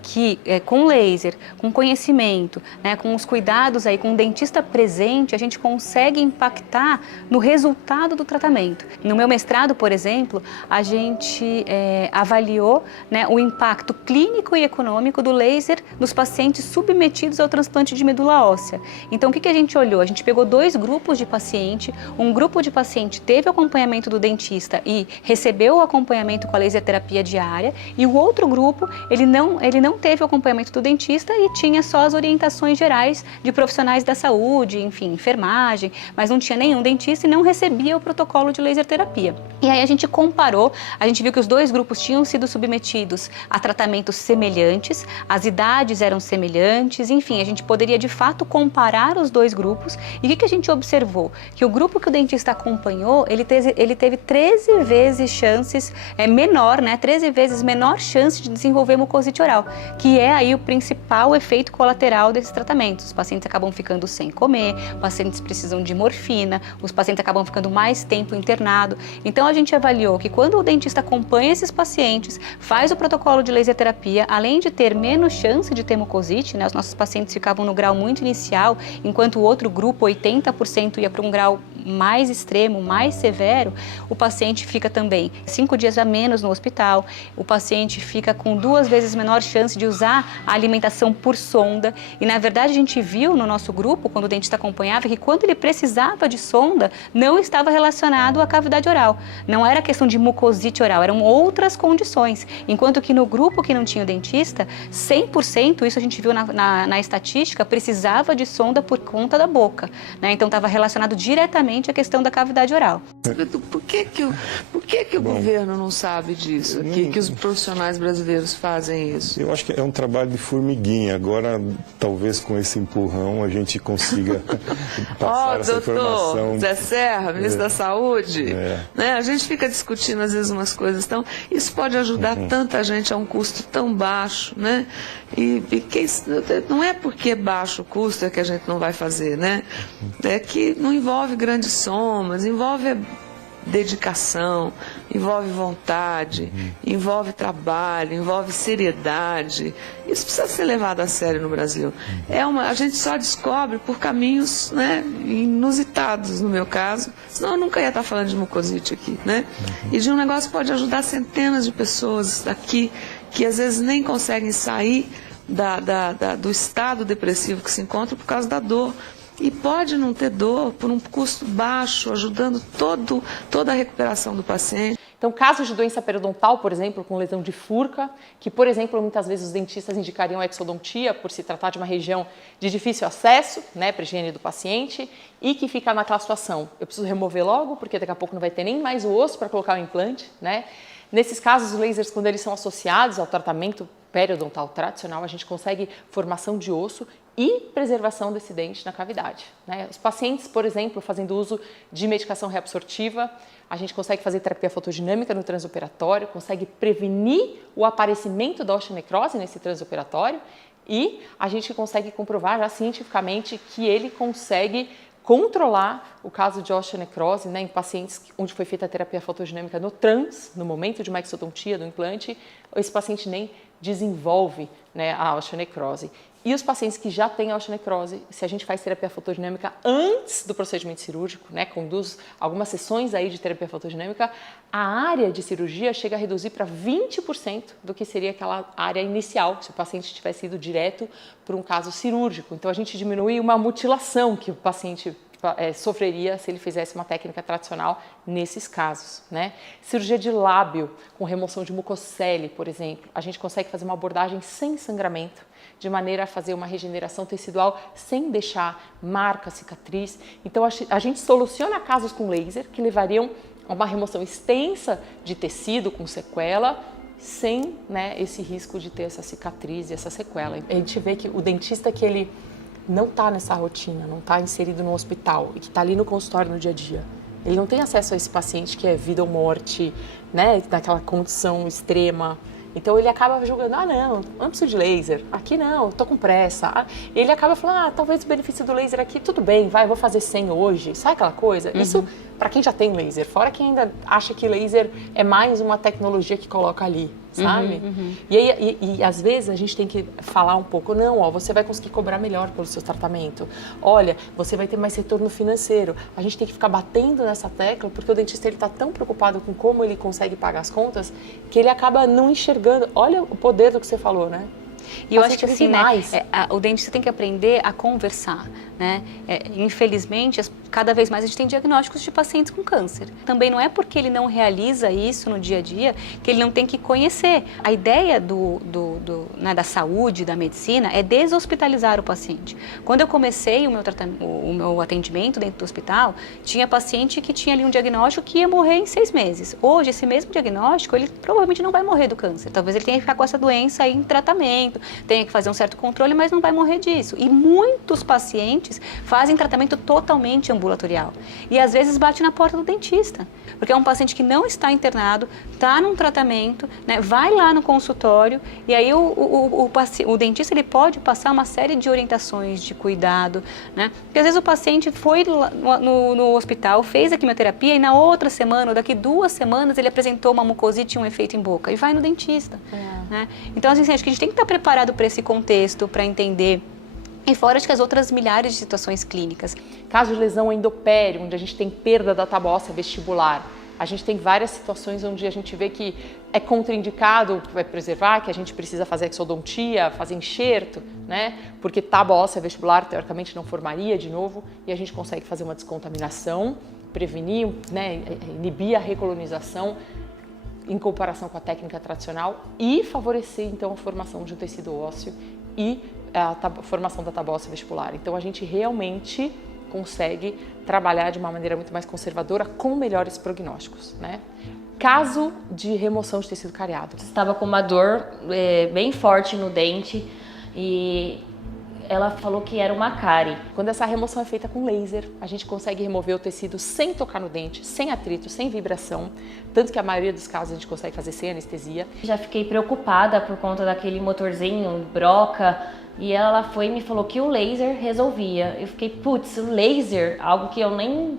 que com laser, com conhecimento, né, com os cuidados aí, com o dentista presente, a gente consegue impactar no resultado do tratamento. No meu mestrado, por exemplo, a gente avaliou, né, o impacto clínico e econômico do laser nos pacientes submetidos ao transplante de medula óssea. Então, o que a gente olhou? A gente pegou 2 grupos de paciente, um grupo de paciente teve o acompanhamento do dentista e recebeu o acompanhamento com a laser terapia diária, e o outro grupo, ele não teve o acompanhamento do dentista e tinha só as orientações gerais de profissionais da saúde, enfim, enfermagem, mas não tinha nenhum dentista e não recebia o protocolo de laser terapia. E aí a gente comparou, a gente viu que os 2 grupos tinham sido submetidos a tratamentos semelhantes, as idades eram semelhantes, enfim, a gente poderia de fato comparar os 2 grupos. E o que a gente observou? Que o grupo que o dentista acompanhou, ele teve 13 vezes chances, menor, né, 13 vezes menor chance de desenvolver mucosite oral, que é aí o principal efeito colateral desses tratamentos. Os pacientes acabam ficando sem comer, pacientes precisam de morfina, os pacientes acabam ficando mais tempo internado. Então a gente avaliou que quando o dentista acompanha esses pacientes, faz o protocolo de laser terapia, além de ter menos chance de ter mucosite, né, os nossos pacientes ficavam no grau muito inicial, enquanto o outro grupo, 80%, ia para um grau mais extremo, mais severo, o paciente fica também 5 dias a menos no hospital, o paciente fica com 2 vezes menor chance de usar a alimentação por sonda. E na verdade a gente viu no nosso grupo, quando o dentista acompanhava, que quando ele precisava de sonda, não estava relacionado à cavidade oral. Não era questão de mucosite oral, eram outras condições. Enquanto que no grupo que não tinha o dentista, 100%, isso a gente viu na estatística, precisava de sonda por conta da boca, né? Então estava relacionado diretamente à questão da cavidade oral. Por que o governo não sabe disso? Que os profissionais brasileiros fazem isso? Eu acho que é um trabalho de formiguinha. Agora, talvez com esse empurrão, a gente consiga passar essa informação. Doutor Zé Serra, ministro da Saúde, né? A gente fica discutindo às vezes umas coisas tão... Isso pode ajudar tanta gente a um custo tão baixo, né? E não é porque é baixo o custo é que a gente não vai fazer, né? É que não envolve grandes somas, envolve dedicação, envolve vontade, envolve trabalho, envolve seriedade. Isso precisa ser levado a sério no Brasil. A gente só descobre por caminhos, né, inusitados, no meu caso, senão eu nunca ia estar falando de mucosite aqui, né? E de um negócio que pode ajudar centenas de pessoas aqui que às vezes nem conseguem sair do estado depressivo que se encontra por causa da dor. E pode não ter dor por um custo baixo, ajudando toda a recuperação do paciente. Então, casos de doença periodontal, por exemplo, com lesão de furca, que, por exemplo, muitas vezes os dentistas indicariam exodontia por se tratar de uma região de difícil acesso, né, para a higiene do paciente, e que fica naquela situação. Eu preciso remover logo, porque daqui a pouco não vai ter nem mais o osso para colocar o implante, né? Nesses casos, os lasers, quando eles são associados ao tratamento periodontal tradicional, a gente consegue formação de osso e preservação desse dente na cavidade, né? Os pacientes, por exemplo, fazendo uso de medicação reabsortiva, a gente consegue fazer terapia fotodinâmica no transoperatório, consegue prevenir o aparecimento da osteonecrose nesse transoperatório e a gente consegue comprovar já cientificamente que ele consegue controlar o caso de osteonecrose, né, em pacientes onde foi feita a terapia fotodinâmica no momento de uma exodontia do implante, esse paciente nem desenvolve, né, a osteonecrose. E os pacientes que já têm osteonecrose, se a gente faz terapia fotodinâmica antes do procedimento cirúrgico, né, conduz algumas sessões aí de terapia fotodinâmica, a área de cirurgia chega a reduzir para 20% do que seria aquela área inicial, se o paciente tivesse ido direto para um caso cirúrgico. Então a gente diminui uma mutilação que o paciente sofreria se ele fizesse uma técnica tradicional nesses casos, né? Cirurgia de lábio com remoção de mucocele, por exemplo, a gente consegue fazer uma abordagem sem sangramento, de maneira a fazer uma regeneração tecidual sem deixar marca, cicatriz. Então a gente soluciona casos com laser que levariam a uma remoção extensa de tecido com sequela, sem, né, esse risco de ter essa cicatriz e essa sequela. A gente vê que o dentista que ele não está nessa rotina, não está inserido no hospital e que está ali no consultório no dia a dia, ele não tem acesso a esse paciente que é vida ou morte, né, naquela condição extrema. Então ele acaba julgando, não preciso de laser, aqui não, tô com pressa. Ele acaba falando, talvez o benefício do laser aqui, tudo bem, vou fazer 100 hoje, sabe aquela coisa? Isso para quem já tem laser, fora quem ainda acha que laser é mais uma tecnologia que coloca ali, sabe? E às vezes a gente tem que falar um pouco, você vai conseguir cobrar melhor pelo seu tratamento, olha, você vai ter mais retorno financeiro. A gente tem que ficar batendo nessa tecla, porque o dentista ele tá tão preocupado com como ele consegue pagar as contas, que ele acaba não enxergando. Olha o poder do que você falou, né? E eu acho que assim, né, o dentista tem que aprender a conversar, né? Infelizmente, cada vez mais a gente tem diagnósticos de pacientes com câncer. Também não é porque ele não realiza isso no dia a dia que ele não tem que conhecer. A ideia né, da saúde, da medicina, é deshospitalizar o paciente. Quando eu comecei o meu atendimento dentro do hospital, tinha paciente que tinha ali um diagnóstico que ia morrer em 6 meses. Hoje, esse mesmo diagnóstico, ele provavelmente não vai morrer do câncer. Talvez ele tenha que ficar com essa doença aí em tratamento, tenha que fazer um certo controle, mas não vai morrer disso. E muitos pacientes fazem tratamento totalmente ambulatorial. E às vezes bate na porta do dentista, porque é um paciente que não está internado, está num tratamento, né, vai lá no consultório e aí o dentista ele pode passar uma série de orientações de cuidado, né? Porque às vezes o paciente foi no hospital, fez a quimioterapia e na outra semana ou daqui 2 semanas ele apresentou uma mucosite e um efeito em boca e vai no dentista. Né? Então assim, acho que a gente tem que estar preparado para esse contexto, para entender. E fora acho que as outras milhares de situações clínicas. Caso de lesão endopério, onde a gente tem perda da tábua óssea vestibular, a gente tem várias situações onde a gente vê que é contraindicado preservar, que a gente precisa fazer exodontia, fazer enxerto, né? Porque tábua óssea vestibular teoricamente não formaria de novo e a gente consegue fazer uma descontaminação, prevenir, né, inibir a recolonização em comparação com a técnica tradicional e favorecer então a formação de um tecido ósseo e a formação da tábua óssea vestibular. Então a gente realmente consegue trabalhar de uma maneira muito mais conservadora com melhores prognósticos, né? Caso de remoção de tecido cariado. Estava com uma dor bem forte no dente e ela falou que era uma cárie. Quando essa remoção é feita com laser, a gente consegue remover o tecido sem tocar no dente, sem atrito, sem vibração, tanto que a maioria dos casos a gente consegue fazer sem anestesia. Já fiquei preocupada por conta daquele motorzinho, broca, e ela foi e me falou que o laser resolvia. Eu fiquei, putz, o laser, algo que eu nem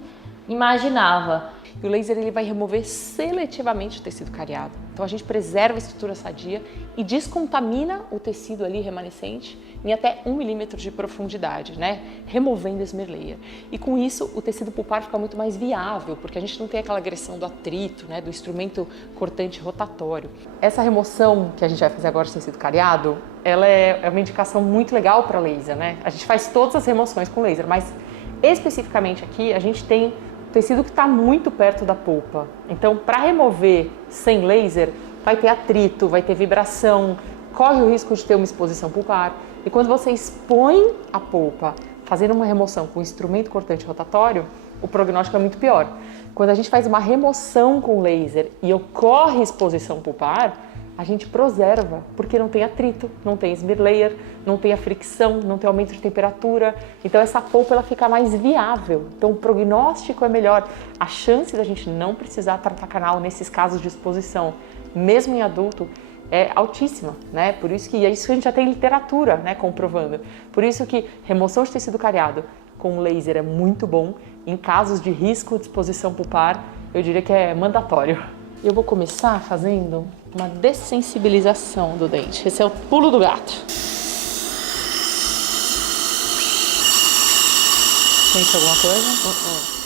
imaginava. E o laser ele vai remover seletivamente o tecido cariado. Então a gente preserva a estrutura sadia e descontamina o tecido ali remanescente em até 1 milímetro de profundidade, né? Removendo a smear layer. E com isso o tecido pulpar fica muito mais viável, porque a gente não tem aquela agressão do atrito, né? Do instrumento cortante rotatório. Essa remoção que a gente vai fazer agora do tecido cariado, ela é uma indicação muito legal para laser, né? A gente faz todas as remoções com laser, mas especificamente aqui a gente tem tecido que está muito perto da polpa. Então, para remover sem laser, vai ter atrito, vai ter vibração, corre o risco de ter uma exposição pulpar. E quando você expõe a polpa fazendo uma remoção com instrumento cortante rotatório, o prognóstico é muito pior. Quando a gente faz uma remoção com laser e ocorre exposição pulpar, a gente preserva, porque não tem atrito, não tem smear layer, não tem a fricção, não tem aumento de temperatura. Então essa polpa ela fica mais viável. Então o prognóstico é melhor. A chance da gente não precisar tratar canal nesses casos de exposição, mesmo em adulto, é altíssima, né? Por isso que a gente já tem literatura, né, comprovando. Por isso que remoção de tecido cariado com laser é muito bom. Em casos de risco de exposição pulpar, eu diria que é mandatório. Eu vou começar fazendo uma dessensibilização do dente. Esse é o pulo do gato. Sente alguma coisa?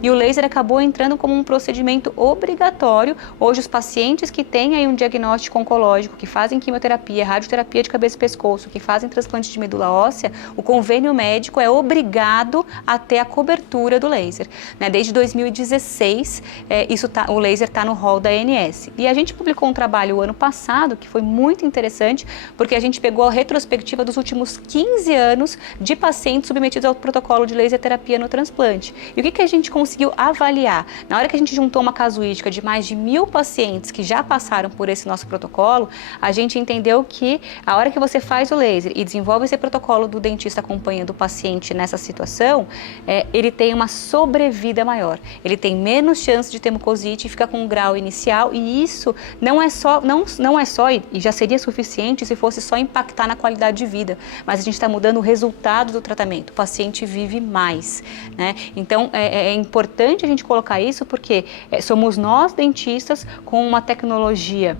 E o laser acabou entrando como um procedimento obrigatório. Hoje os pacientes que têm aí um diagnóstico oncológico, que fazem quimioterapia, radioterapia de cabeça e pescoço, que fazem transplante de medula óssea, o convênio médico é obrigado a ter a cobertura do laser. Né? Desde 2016, o laser está no rol da ANS. E a gente publicou um trabalho o ano passado, que foi muito interessante, porque a gente pegou a retrospectiva dos últimos 15 anos de pacientes submetidos ao protocolo de laser terapia no transplante. E o que a gente conseguiu avaliar? Na hora que a gente juntou uma casuística de mais de 1000 pacientes que já passaram por esse nosso protocolo, a gente entendeu que a hora que você faz o laser e desenvolve esse protocolo do dentista acompanhando o paciente nessa situação, ele tem uma sobrevida maior. Ele tem menos chance de ter mucosite e fica com um grau inicial, e isso não é só, e já seria suficiente se fosse só impactar na qualidade de vida, mas a gente está mudando o resultado do tratamento. O paciente vive mais, né? Então, é importante a gente colocar isso porque somos nós, dentistas, com uma tecnologia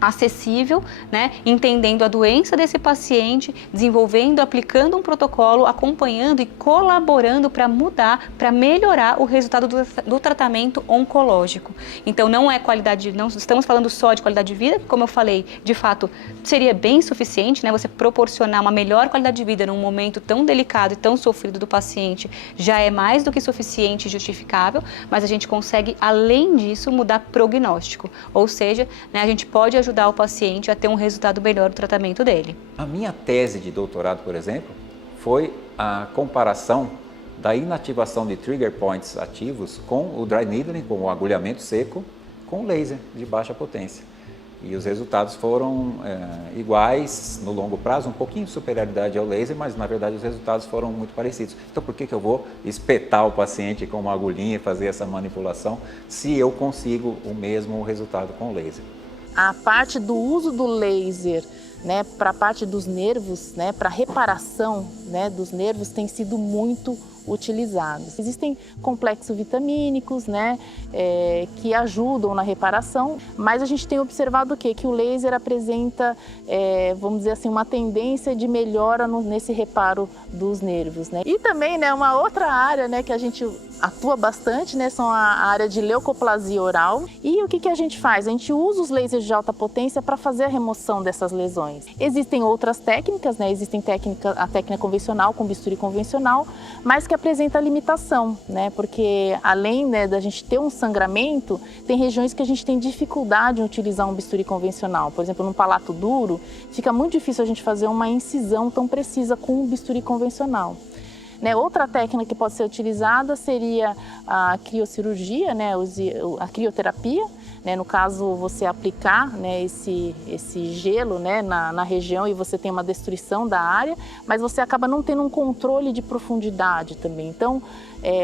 acessível, né, entendendo a doença desse paciente, desenvolvendo, aplicando um protocolo, acompanhando e colaborando para mudar, para melhorar o resultado do tratamento oncológico. Então não estamos falando só de qualidade de vida, que, como eu falei, de fato seria bem suficiente, né, você proporcionar uma melhor qualidade de vida num momento tão delicado e tão sofrido do paciente, já é mais do que suficiente e justificável, mas a gente consegue, além disso, mudar prognóstico, ou seja, né, a gente pode ajudar o paciente a ter um resultado melhor no tratamento dele. A minha tese de doutorado, por exemplo, foi a comparação da inativação de trigger points ativos com o dry needling, com o agulhamento seco, com laser de baixa potência. E os resultados foram iguais no longo prazo, um pouquinho de superioridade ao laser, mas na verdade os resultados foram muito parecidos. Então por que eu vou espetar o paciente com uma agulhinha e fazer essa manipulação se eu consigo o mesmo resultado com o laser? A parte do uso do laser, né, para a parte dos nervos, né, para reparação, né, dos nervos, tem sido muito utilizados. Existem complexos vitamínicos, né, que ajudam na reparação, mas a gente tem observado o quê? Que o laser apresenta, vamos dizer assim, uma tendência de melhora nesse reparo dos nervos, né? E também, né, uma outra área, né, que a gente atua bastante, né, são a área de leucoplasia oral. E o que a gente faz? A gente usa os lasers de alta potência para fazer a remoção dessas lesões. Existem outras técnicas, né? Existem a técnica convencional, com bisturi convencional, mas que que apresenta limitação, né? Porque além, né, da gente ter um sangramento, tem regiões que a gente tem dificuldade em utilizar um bisturi convencional. Por exemplo, no palato duro, fica muito difícil a gente fazer uma incisão tão precisa com um bisturi convencional. Né, outra técnica que pode ser utilizada seria a criocirurgia, né, a crioterapia. Né, no caso, você aplicar, né, esse gelo, né, na região e você tem uma destruição da área, mas você acaba não tendo um controle de profundidade também. Então,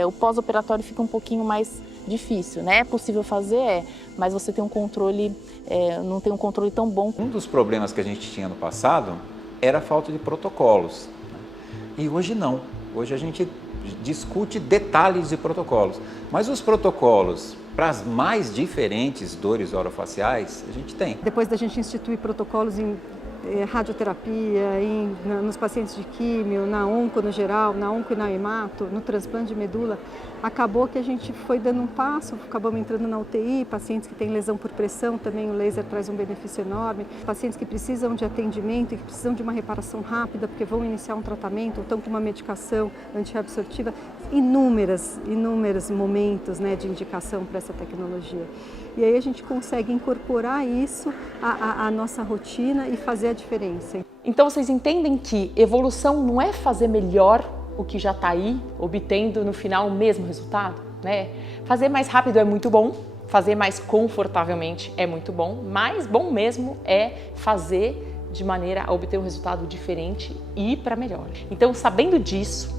o pós-operatório fica um pouquinho mais difícil. Né? É possível fazer, mas você tem um controle, não tem um controle tão bom. Um dos problemas que a gente tinha no passado era a falta de protocolos. E hoje não. Hoje a gente discute detalhes de protocolos. Mas os protocolos para as mais diferentes dores orofaciais, a gente tem. Depois da gente instituir protocolos em radioterapia, nos pacientes de químio, na onco no geral, na onco e na hemato, no transplante de medula, acabou que a gente foi dando um passo, acabamos entrando na UTI, pacientes que têm lesão por pressão, também o laser traz um benefício enorme, pacientes que precisam de atendimento e que precisam de uma reparação rápida, porque vão iniciar um tratamento, ou estão com uma medicação antirreabsortiva, inúmeros momentos, né, de indicação para essa tecnologia. E aí a gente consegue incorporar isso à nossa rotina e fazer a diferença. Então vocês entendem que evolução não é fazer melhor o que já está aí, obtendo no final o mesmo resultado, né? Fazer mais rápido é muito bom, fazer mais confortavelmente é muito bom, mas bom mesmo é fazer de maneira a obter um resultado diferente e ir para melhor. Então, sabendo disso,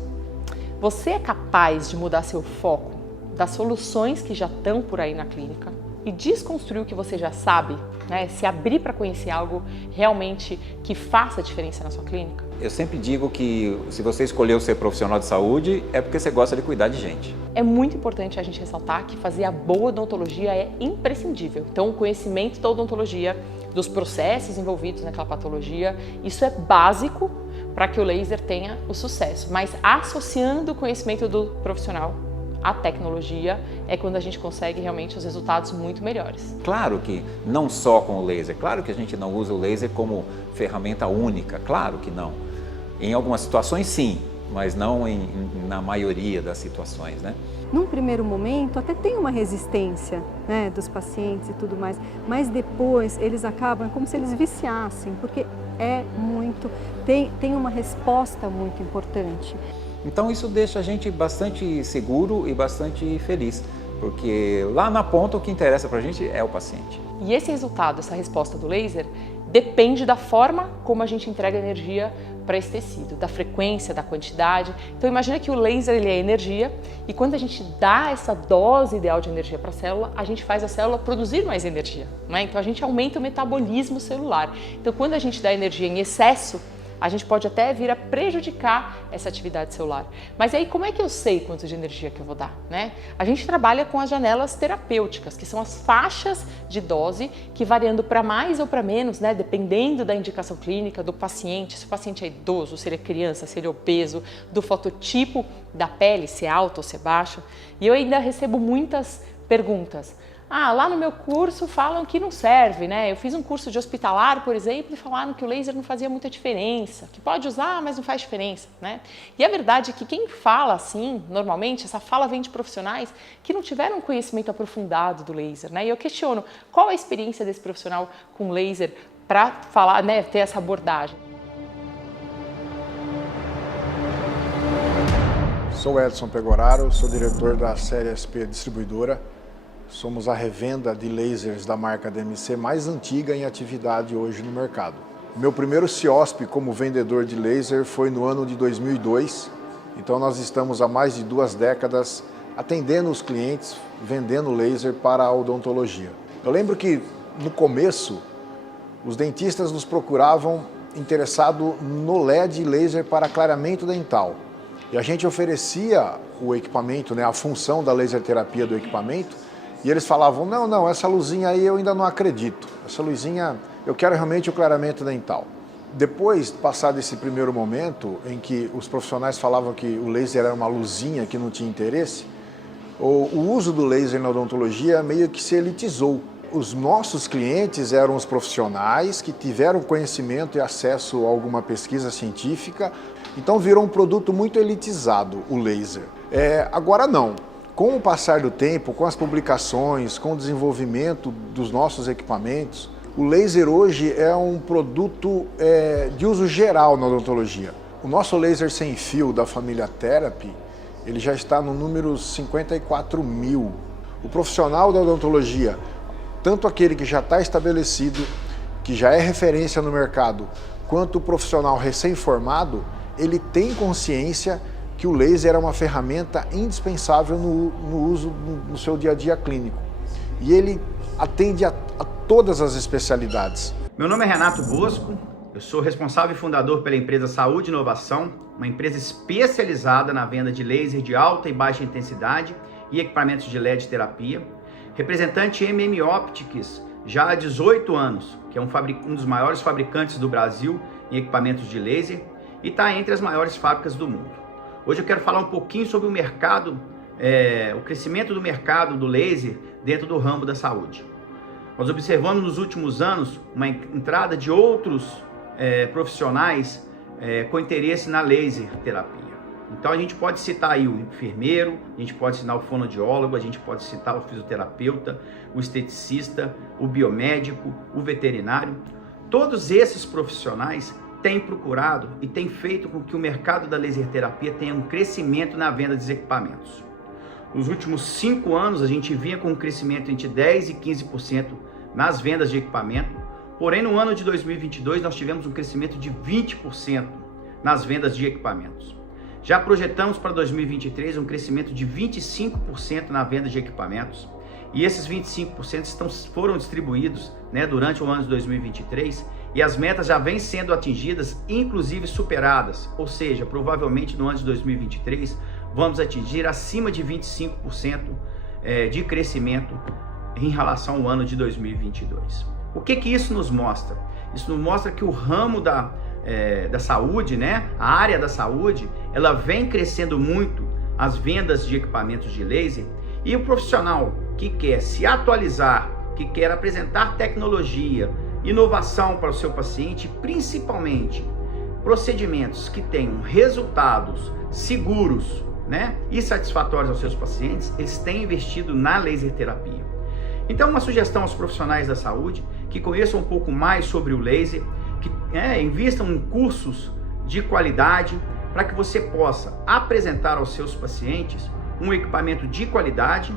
você é capaz de mudar seu foco das soluções que já estão por aí na clínica e desconstruir o que você já sabe, né? Se abrir para conhecer algo realmente que faça diferença na sua clínica? Eu sempre digo que se você escolheu ser profissional de saúde, é porque você gosta de cuidar de gente. É muito importante a gente ressaltar que fazer a boa odontologia é imprescindível. Então, o conhecimento da odontologia, dos processos envolvidos naquela patologia, isso é básico para que o laser tenha o sucesso. Mas associando o conhecimento do profissional à tecnologia é quando a gente consegue realmente os resultados muito melhores. Claro que não só com o laser, claro que a gente não usa o laser como ferramenta única, claro que não. Em algumas situações sim, mas não na maioria das situações, né? Num primeiro momento até tem uma resistência, né, dos pacientes e tudo mais, mas depois eles acabam como se eles viciassem, porque tem uma resposta muito importante. Então isso deixa a gente bastante seguro e bastante feliz, porque lá na ponta o que interessa para a gente é o paciente. E esse resultado, essa resposta do laser, depende da forma como a gente entrega energia para esse tecido, da frequência, da quantidade. Então imagina que o laser ele é energia e quando a gente dá essa dose ideal de energia para a célula, a gente faz a célula produzir mais energia, né? Então a gente aumenta o metabolismo celular. Então quando a gente dá energia em excesso, a gente pode até vir a prejudicar essa atividade celular. Mas aí como é que eu sei quanto de energia que eu vou dar, né? A gente trabalha com as janelas terapêuticas, que são as faixas de dose que variando para mais ou para menos, né, dependendo da indicação clínica do paciente, se o paciente é idoso, se ele é criança, se ele é obeso, do fototipo da pele, se é alto ou se é baixo. E eu ainda recebo muitas perguntas. Ah, lá no meu curso falam que não serve, né? Eu fiz um curso de hospitalar, por exemplo, e falaram que o laser não fazia muita diferença, que pode usar, mas não faz diferença, né? E a verdade é que quem fala assim, normalmente, essa fala vem de profissionais que não tiveram um conhecimento aprofundado do laser, né? E eu questiono, qual a experiência desse profissional com laser para falar, né, ter essa abordagem? Sou Edson Pegoraro, sou diretor da série SP Distribuidora. Somos a revenda de lasers da marca DMC mais antiga em atividade hoje no mercado. Meu primeiro CIOSP como vendedor de laser foi no ano de 2002, então nós estamos há mais de 2 décadas atendendo os clientes, vendendo laser para a odontologia. Eu lembro que no começo os dentistas nos procuravam interessado no LED laser para clareamento dental. E a gente oferecia o equipamento, né, a função da laser terapia do equipamento. E eles falavam, não, essa luzinha aí eu ainda não acredito. Essa luzinha, eu quero realmente o clareamento dental. Depois, passado esse primeiro momento, em que os profissionais falavam que o laser era uma luzinha que não tinha interesse, o uso do laser na odontologia meio que se elitizou. Os nossos clientes eram os profissionais que tiveram conhecimento e acesso a alguma pesquisa científica, então virou um produto muito elitizado, o laser. Agora não. Com o passar do tempo, com as publicações, com o desenvolvimento dos nossos equipamentos, o laser hoje é um produto de uso geral na odontologia. O nosso laser sem fio da família Therapy, ele já está no número 54.000. O profissional da odontologia, tanto aquele que já está estabelecido, que já é referência no mercado, quanto o profissional recém-formado, ele tem consciência que o laser é uma ferramenta indispensável no uso no seu dia a dia clínico. E ele atende a todas as especialidades. Meu nome é Renato Bosco, eu sou responsável e fundador pela empresa Saúde e Inovação, uma empresa especializada na venda de laser de alta e baixa intensidade e equipamentos de LED terapia. Representante MM Optics já há 18 anos, que é um dos maiores fabricantes do Brasil em equipamentos de laser e está entre as maiores fábricas do mundo. Hoje eu quero falar um pouquinho sobre o mercado, o crescimento do mercado do laser dentro do ramo da saúde. Nós observamos nos últimos anos uma entrada de outros profissionais com interesse na laser terapia. Então a gente pode citar aí o enfermeiro, a gente pode citar o fonoaudiólogo, a gente pode citar o fisioterapeuta, o esteticista, o biomédico, o veterinário. Todos esses profissionais têm procurado e têm feito com que o mercado da laser terapia tenha um crescimento na venda de equipamentos. Nos últimos 5 anos a gente vinha com um crescimento entre 10% e 15% nas vendas de equipamento, porém no ano de 2022 nós tivemos um crescimento de 20% nas vendas de equipamentos. Já projetamos para 2023 um crescimento de 25% na venda de equipamentos e esses 25% foram distribuídos durante o ano de 2023 e as metas já vêm sendo atingidas, inclusive superadas, ou seja, provavelmente no ano de 2023 vamos atingir acima de 25% de crescimento em relação ao ano de 2022. O que isso nos mostra? Isso nos mostra que o ramo da saúde, a área da saúde, ela vem crescendo muito as vendas de equipamentos de laser e o profissional que quer se atualizar, que quer apresentar tecnologia, inovação para o seu paciente, principalmente procedimentos que tenham resultados seguros, e satisfatórios aos seus pacientes, eles têm investido na laser terapia. Então, uma sugestão aos profissionais da saúde que conheçam um pouco mais sobre o laser, que invistam em cursos de qualidade para que você possa apresentar aos seus pacientes um equipamento de qualidade,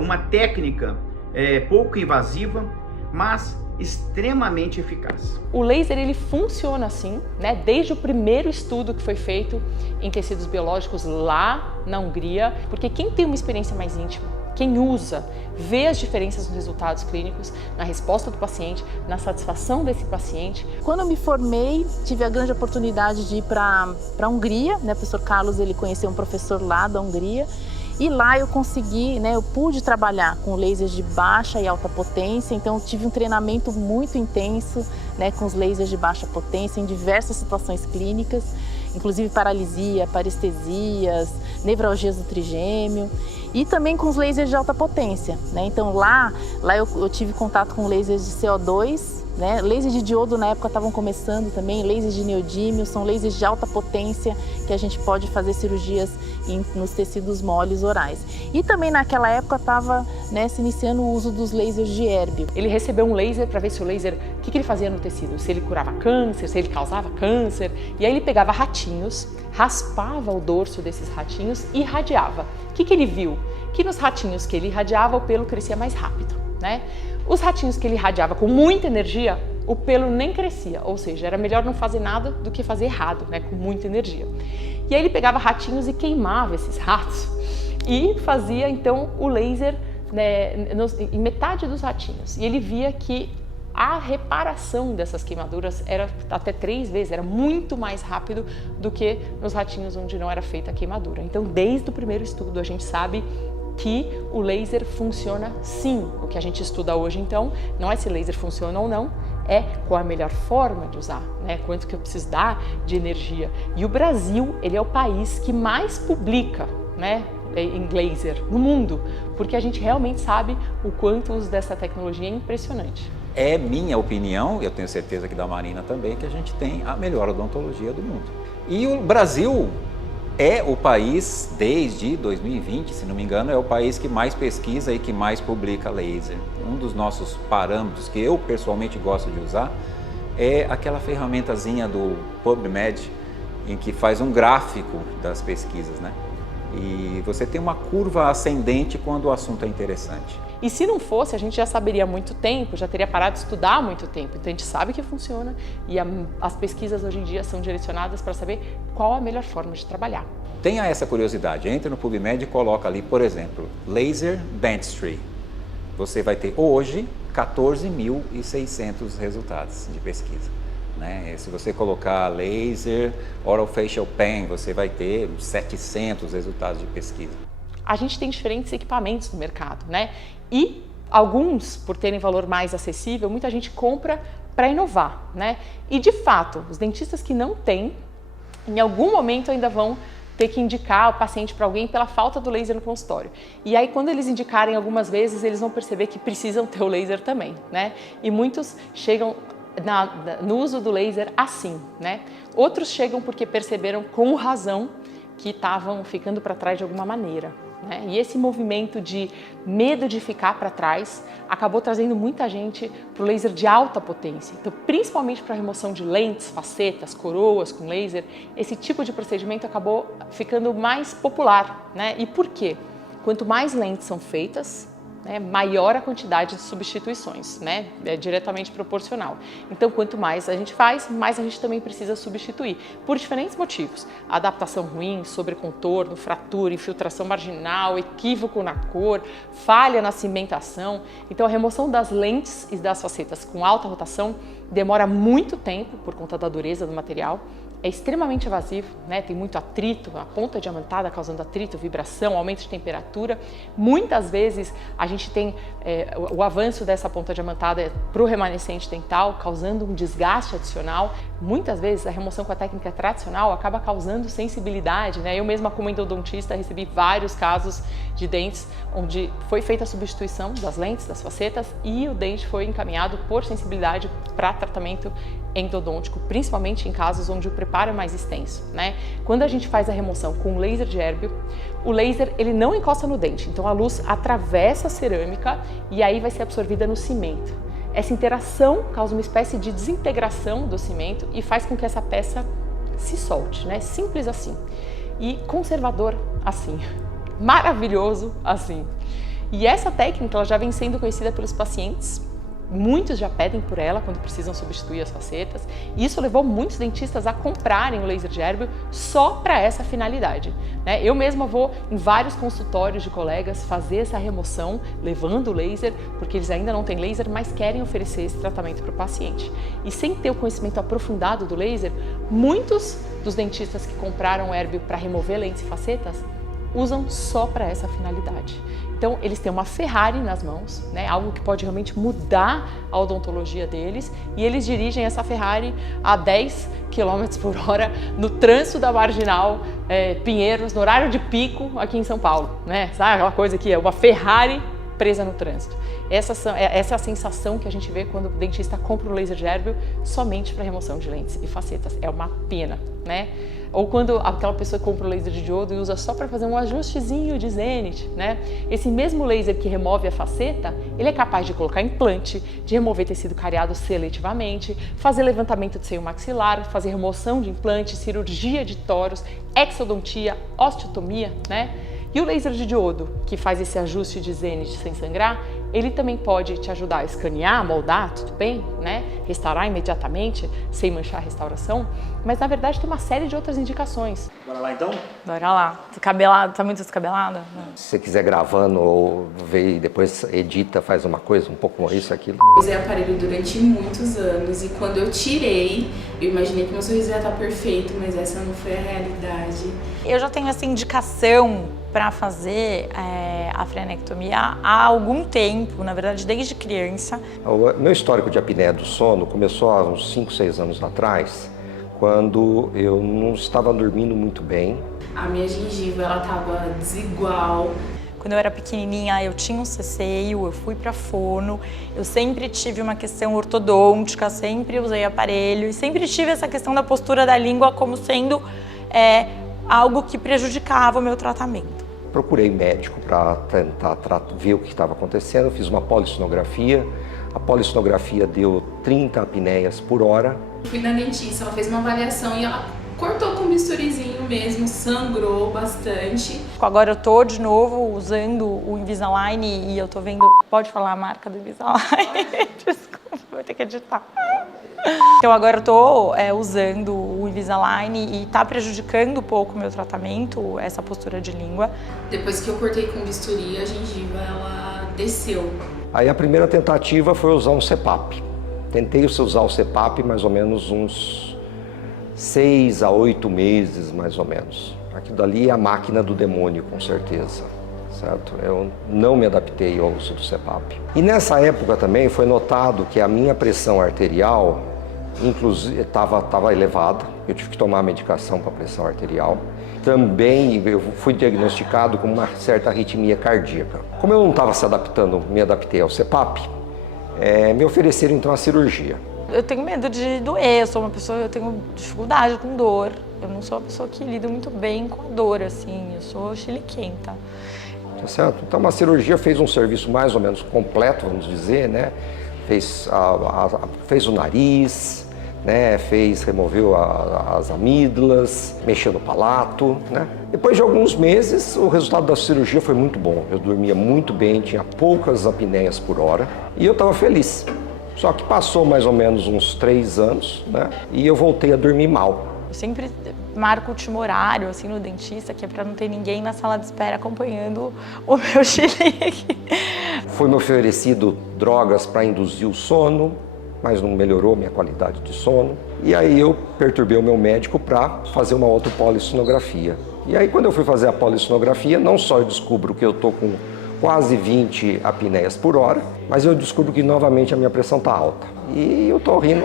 uma técnica pouco invasiva, mas extremamente eficaz. O laser ele funciona assim, desde o primeiro estudo que foi feito em tecidos biológicos lá na Hungria, porque quem tem uma experiência mais íntima, quem usa, vê as diferenças nos resultados clínicos, na resposta do paciente, na satisfação desse paciente. Quando eu me formei, tive a grande oportunidade de ir para a Hungria, o professor Carlos, ele conheceu um professor lá da Hungria, e lá eu consegui, eu pude trabalhar com lasers de baixa e alta potência, então eu tive um treinamento muito intenso, com os lasers de baixa potência em diversas situações clínicas, inclusive paralisia, parestesias, nevralgias do trigêmeo e também com os lasers de alta potência, Então lá eu tive contato com lasers de CO2, lasers de diodo na época estavam começando também, lasers de neodímio, são lasers de alta potência que a gente pode fazer cirurgias nos tecidos moles orais. E também naquela época estava se iniciando o uso dos lasers de Erbium. Ele recebeu um laser para ver se o laser, o que ele fazia no tecido, se ele curava câncer, se ele causava câncer, e aí ele pegava ratinhos, raspava o dorso desses ratinhos e irradiava. O que ele viu? Que nos ratinhos que ele irradiava o pelo crescia mais rápido, Os ratinhos que ele irradiava com muita energia, o pelo nem crescia, ou seja, era melhor não fazer nada do que fazer errado, com muita energia. E aí ele pegava ratinhos e queimava esses ratos e fazia então o laser em metade dos ratinhos. E ele via que a reparação dessas queimaduras era até 3 vezes, era muito mais rápido do que nos ratinhos onde não era feita a queimadura. Então, desde o primeiro estudo, a gente sabe que o laser funciona sim. O que a gente estuda hoje, então, não é se laser funciona ou não, é qual a melhor forma de usar, quanto que eu preciso dar de energia. E o Brasil, ele é o país que mais publica né, em laser no mundo, porque a gente realmente sabe o quanto o uso dessa tecnologia é impressionante. É minha opinião, eu tenho certeza que da Marina também, que a gente tem a melhor odontologia do mundo. E o Brasil é o país, desde 2020, se não me engano, é o país que mais pesquisa e que mais publica laser. Um dos nossos parâmetros, que eu pessoalmente gosto de usar, é aquela ferramentazinha do PubMed, em que faz um gráfico das pesquisas, né? E você tem uma curva ascendente quando o assunto é interessante. E se não fosse, a gente já saberia há muito tempo, já teria parado de estudar há muito tempo. Então a gente sabe que funciona e as pesquisas hoje em dia são direcionadas para saber qual a melhor forma de trabalhar. Tenha essa curiosidade, entre no PubMed e coloca ali, por exemplo, Laser Dentistry. Você vai ter hoje 14.600 resultados de pesquisa. Né? Se você colocar laser orofacial pain, você vai ter 700 resultados de pesquisa. A gente tem diferentes equipamentos no mercado, né? E alguns, por terem valor mais acessível, muita gente compra para inovar, né? E de fato, os dentistas que não têm, em algum momento ainda vão ter que indicar o paciente para alguém pela falta do laser no consultório. E aí, quando eles indicarem algumas vezes, eles vão perceber que precisam ter o laser também, né? E muitos chegam no uso do laser assim, né? Outros chegam porque perceberam com razão que estavam ficando para trás de alguma maneira, né? E esse movimento de medo de ficar para trás acabou trazendo muita gente para o laser de alta potência. Então, principalmente para a remoção de lentes, facetas, coroas com laser, esse tipo de procedimento acabou ficando mais popular, né? E por quê? Quanto mais lentes são feitas, maior a quantidade de substituições, né? É diretamente proporcional. Então, quanto mais a gente faz, mais a gente também precisa substituir, por diferentes motivos. Adaptação ruim, sobrecontorno, fratura, infiltração marginal, equívoco na cor, falha na cimentação. Então, a remoção das lentes e das facetas com alta rotação demora muito tempo por conta da dureza do material. É extremamente evasivo, né? Tem muito atrito, a ponta diamantada causando atrito, vibração, aumento de temperatura. Muitas vezes a gente tem o avanço dessa ponta diamantada para o remanescente dental, causando um desgaste adicional. Muitas vezes a remoção com a técnica tradicional acaba causando sensibilidade, né? Eu mesma, como endodontista, recebi vários casos de dentes onde foi feita a substituição das lentes, das facetas, e o dente foi encaminhado por sensibilidade para tratamento endodôntico, principalmente em casos onde o preparo é mais extenso, né? Quando a gente faz a remoção com laser de Erbium, o laser ele não encosta no dente, então a luz atravessa a cerâmica e aí vai ser absorvida no cimento. Essa interação causa uma espécie de desintegração do cimento e faz com que essa peça se solte, né? Simples assim. E conservador assim. Maravilhoso assim. E essa técnica ela já vem sendo conhecida pelos pacientes. Muitos já pedem por ela quando precisam substituir as facetas. E isso levou muitos dentistas a comprarem o laser de Erbium só para essa finalidade, né? Eu mesma vou em vários consultórios de colegas fazer essa remoção, levando o laser, porque eles ainda não têm laser, mas querem oferecer esse tratamento para o paciente. E sem ter o conhecimento aprofundado do laser, muitos dos dentistas que compraram o Erbium para remover lentes e facetas usam só para essa finalidade. Então, eles têm uma Ferrari nas mãos, né? Algo que pode realmente mudar a odontologia deles, e eles dirigem essa Ferrari a 10 km por hora no trânsito da Marginal Pinheiros, no horário de pico aqui em São Paulo, né? Sabe aquela coisa que é uma Ferrari presa no trânsito. Essa é a sensação que a gente vê quando o dentista compra o laser de Erbium somente para remoção de lentes e facetas. É uma pena, né? Ou quando aquela pessoa compra o laser de diodo e usa só para fazer um ajustezinho de zenith, né? Esse mesmo laser que remove a faceta, ele é capaz de colocar implante, de remover tecido cariado seletivamente, fazer levantamento de seio maxilar, fazer remoção de implante, cirurgia de toros, exodontia, osteotomia, né? E o laser de diodo, que faz esse ajuste de zenith sem sangrar, ele também pode te ajudar a escanear, moldar, tudo bem, né? Restaurar imediatamente, sem manchar a restauração, mas na verdade tem uma série de outras indicações. Bora lá então? Bora lá. Descabelado, tá muito descabelada? Se você quiser gravando ou ver e depois edita, faz uma coisa, um pouco isso, aquilo. Eu usei aparelho durante muitos anos e quando eu tirei, eu imaginei que meu sorriso ia estar perfeito, mas essa não foi a realidade. Eu já tenho essa indicação para fazer a frenectomia há algum tempo, na verdade desde criança. O meu histórico de apneia do sono começou há uns 5, 6 anos atrás, quando eu não estava dormindo muito bem. A minha gengiva, ela tava desigual. Quando eu era pequenininha, eu tinha um ceceio, eu fui para fono, eu sempre tive uma questão ortodôntica, sempre usei aparelho e sempre tive essa questão da postura da língua como sendo algo que prejudicava o meu tratamento. Procurei médico para tentar ver o que estava acontecendo, fiz uma polissonografia. A polissonografia deu 30 apneias por hora. Fui na dentista, ela fez uma avaliação e ela cortou com um bisturizinho mesmo, sangrou bastante. Agora eu tô de novo usando o Invisalign e eu tô vendo... Pode falar a marca do Invisalign? Desculpa, vou ter que editar. Então agora eu tô usando o Invisalign e tá prejudicando um pouco o meu tratamento, essa postura de língua. Depois que eu cortei com bisturi, a gengiva ela desceu. Aí a primeira tentativa foi usar um CPAP. Tentei usar o CPAP mais ou menos uns 6 a 8 meses, mais ou menos. Aquilo dali é a máquina do demônio, com certeza, certo? Eu não me adaptei ao uso do CPAP. E nessa época também foi notado que a minha pressão arterial, inclusive, estava elevada. Eu tive que tomar medicação para pressão arterial. Também eu fui diagnosticado com uma certa arritmia cardíaca. Como eu não estava me adaptei ao CPAP, me ofereceram então a cirurgia. Eu tenho medo de doer, eu tenho dificuldade com dor. Eu não sou uma pessoa que lida muito bem com a dor, assim, eu sou chiliquenta. Tá certo? Então a cirurgia fez um serviço mais ou menos completo, vamos dizer, né? Fez o nariz, né? Removeu as amígdalas, mexeu no palato, né? Depois de alguns meses, o resultado da cirurgia foi muito bom. Eu dormia muito bem, tinha poucas apneias por hora e eu estava feliz. Só que passou mais ou menos uns 3 anos, né? E eu voltei a dormir mal. Eu sempre marco o último horário, assim, no dentista, que é para não ter ninguém na sala de espera acompanhando o meu chilique. Foi me oferecido drogas para induzir o sono, mas não melhorou minha qualidade de sono. E aí eu perturbei o meu médico para fazer uma outra polissonografia. E aí quando eu fui fazer a polissonografia, não só eu descubro que eu estou com quase 20 apneias por hora, mas eu descubro que novamente a minha pressão está alta. E eu tô rindo,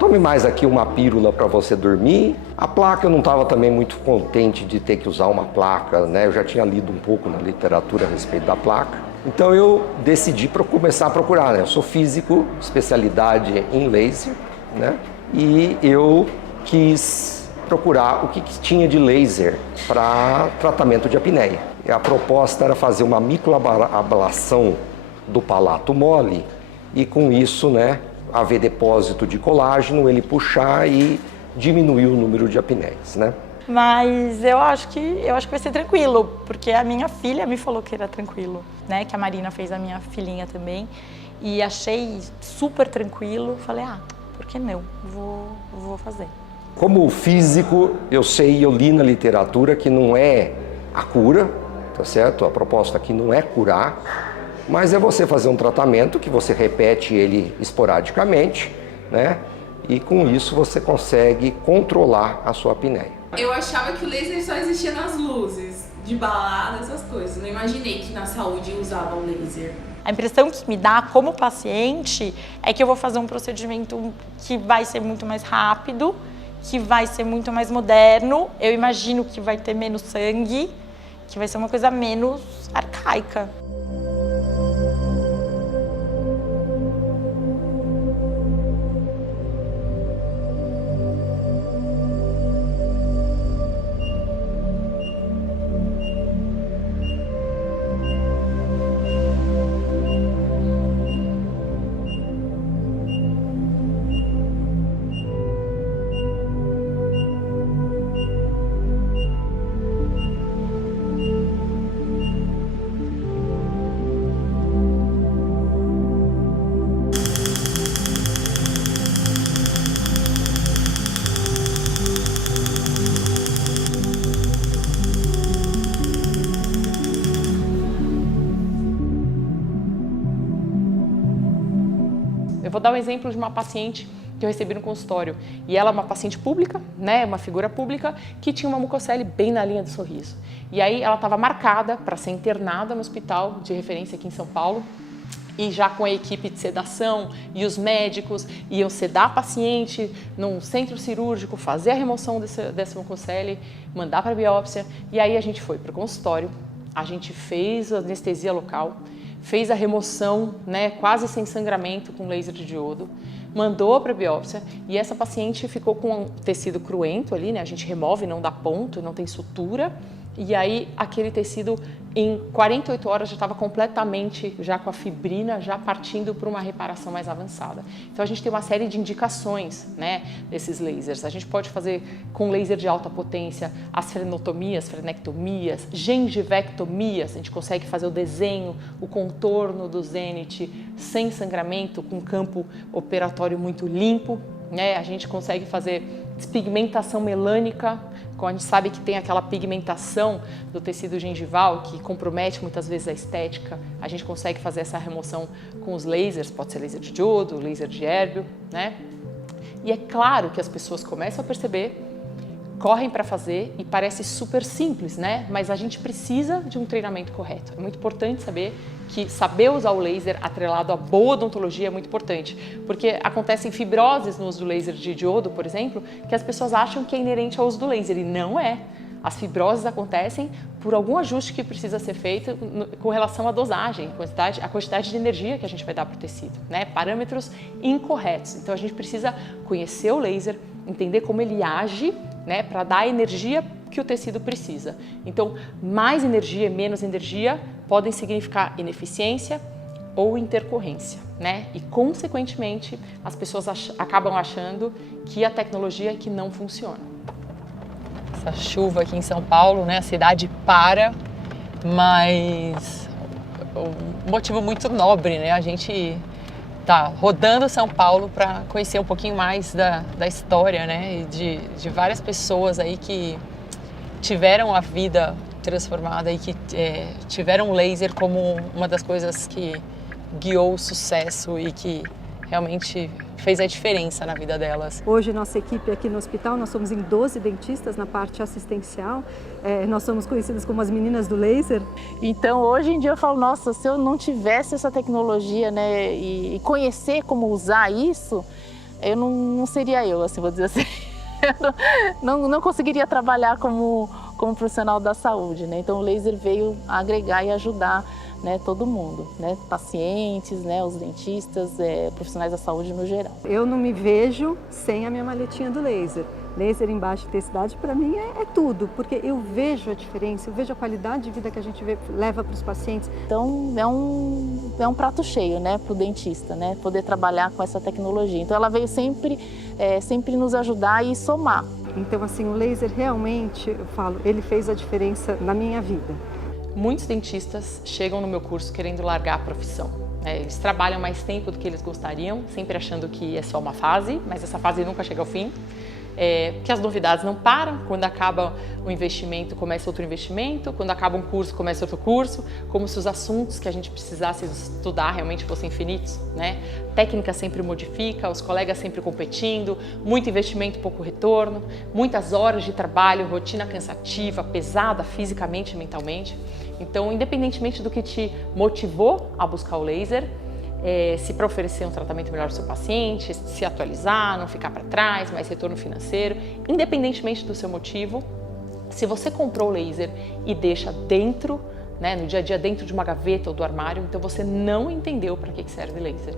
tome mais aqui uma pílula para você dormir. A placa eu não estava também muito contente de ter que usar uma placa, né? Eu já tinha lido um pouco na literatura a respeito da placa. Então eu decidi começar a procurar, né? Eu sou físico, especialidade em laser, né? E eu quis procurar o que tinha de laser para tratamento de apneia. E a proposta era fazer uma microablação do palato mole e com isso, né, haver depósito de colágeno, ele puxar e diminuir o número de apneias, né? Mas eu acho que vai ser tranquilo, porque a minha filha me falou que era tranquilo, né? Que a Marina fez a minha filhinha também e achei super tranquilo. Falei, por que não? Vou fazer. Como físico, eu li na literatura que não é a cura, tá certo? A proposta aqui não é curar, mas é você fazer um tratamento que você repete ele esporadicamente, né? E com isso você consegue controlar a sua apneia. Eu achava que o laser só existia nas luzes, de balada, essas coisas. Não imaginei que na saúde usava o laser. A impressão que me dá como paciente é que eu vou fazer um procedimento que vai ser muito mais rápido, que vai ser muito mais moderno. Eu imagino que vai ter menos sangue, que vai ser uma coisa menos arcaica. Eu vou dar um exemplo de uma paciente que eu recebi no consultório. E ela é uma paciente pública, né, uma figura pública, que tinha uma mucocele bem na linha do sorriso. E aí ela estava marcada para ser internada no hospital de referência aqui em São Paulo. e já com a equipe de sedação e os médicos iam sedar a paciente num centro cirúrgico, fazer a remoção desse mucocele, mandar para a biópsia, e aí a gente foi para o consultório, a gente fez a anestesia local, fez a remoção, né, quase sem sangramento com laser de diodo, mandou para a biópsia e essa paciente ficou com um tecido cruento ali, né, a gente remove, não dá ponto, não tem sutura, e aí aquele tecido em 48 horas já estava completamente já com a fibrina, já partindo para uma reparação mais avançada. Então a gente tem uma série de indicações, né, desses lasers. A gente pode fazer com laser de alta potência as frenotomias, frenectomias, gengivectomias, a gente consegue fazer o desenho, o contorno do zênite sem sangramento, com campo operatório muito limpo, né? A gente consegue fazer despigmentação melânica, como a gente sabe que tem aquela pigmentação do tecido gengival que compromete muitas vezes a estética, a gente consegue fazer essa remoção com os lasers, pode ser laser de diodo, laser de hérbio, né? E é claro que as pessoas começam a perceber, correm para fazer e parece super simples, né? Mas a gente precisa de um treinamento correto. É muito importante saber que saber usar o laser atrelado à boa odontologia é muito importante, porque acontecem fibroses no uso do laser de diodo, por exemplo, que as pessoas acham que é inerente ao uso do laser e não é. As fibroses acontecem por algum ajuste que precisa ser feito com relação à dosagem, a quantidade de energia que a gente vai dar para o tecido, né? Parâmetros incorretos. Então a gente precisa conhecer o laser, entender como ele age, né, para dar a energia que o tecido precisa. Então, mais energia e menos energia podem significar ineficiência ou intercorrência, né? E, consequentemente, as pessoas acabam achando que a tecnologia é que não funciona. Essa chuva aqui em São Paulo, né, a cidade para, mas um motivo muito nobre, né? A gente tá rodando São Paulo para conhecer um pouquinho mais da história, né, e de várias pessoas aí que tiveram a vida transformada e que tiveram o laser como uma das coisas que guiou o sucesso e que realmente fez a diferença na vida delas. Hoje, nossa equipe aqui no hospital, nós somos em 12 dentistas na parte assistencial. Nós somos conhecidas como as meninas do laser. Então, hoje em dia eu falo, nossa, se eu não tivesse essa tecnologia, né, e conhecer como usar isso, eu não seria eu, assim, vou dizer assim. não conseguiria trabalhar como profissional da saúde, né? Então, o laser veio agregar e ajudar, né, todo mundo, né, pacientes, né, os dentistas, profissionais da saúde no geral. Eu não me vejo sem a minha maletinha do laser. Laser em baixa intensidade para mim é tudo, porque eu vejo a diferença, eu vejo a qualidade de vida que a gente leva para os pacientes. Então é um prato cheio, né, para o dentista, né, poder trabalhar com essa tecnologia. Então ela veio sempre nos ajudar e somar. Então assim, o laser realmente, eu falo, ele fez a diferença na minha vida. Muitos dentistas chegam no meu curso querendo largar a profissão. Eles trabalham mais tempo do que eles gostariam, sempre achando que é só uma fase, mas essa fase nunca chega ao fim. Porque as novidades não param, quando acaba o investimento começa outro investimento, quando acaba um curso começa outro curso, como se os assuntos que a gente precisasse estudar realmente fossem infinitos, né? Técnica sempre modifica, os colegas sempre competindo, muito investimento, pouco retorno, muitas horas de trabalho, rotina cansativa, pesada fisicamente e mentalmente. Então, independentemente do que te motivou a buscar o laser, se para oferecer um tratamento melhor para o seu paciente, se atualizar, não ficar para trás, mais retorno financeiro, independentemente do seu motivo, se você comprou o laser e deixa dentro, né, no dia a dia dentro de uma gaveta ou do armário, então você não entendeu para que serve laser.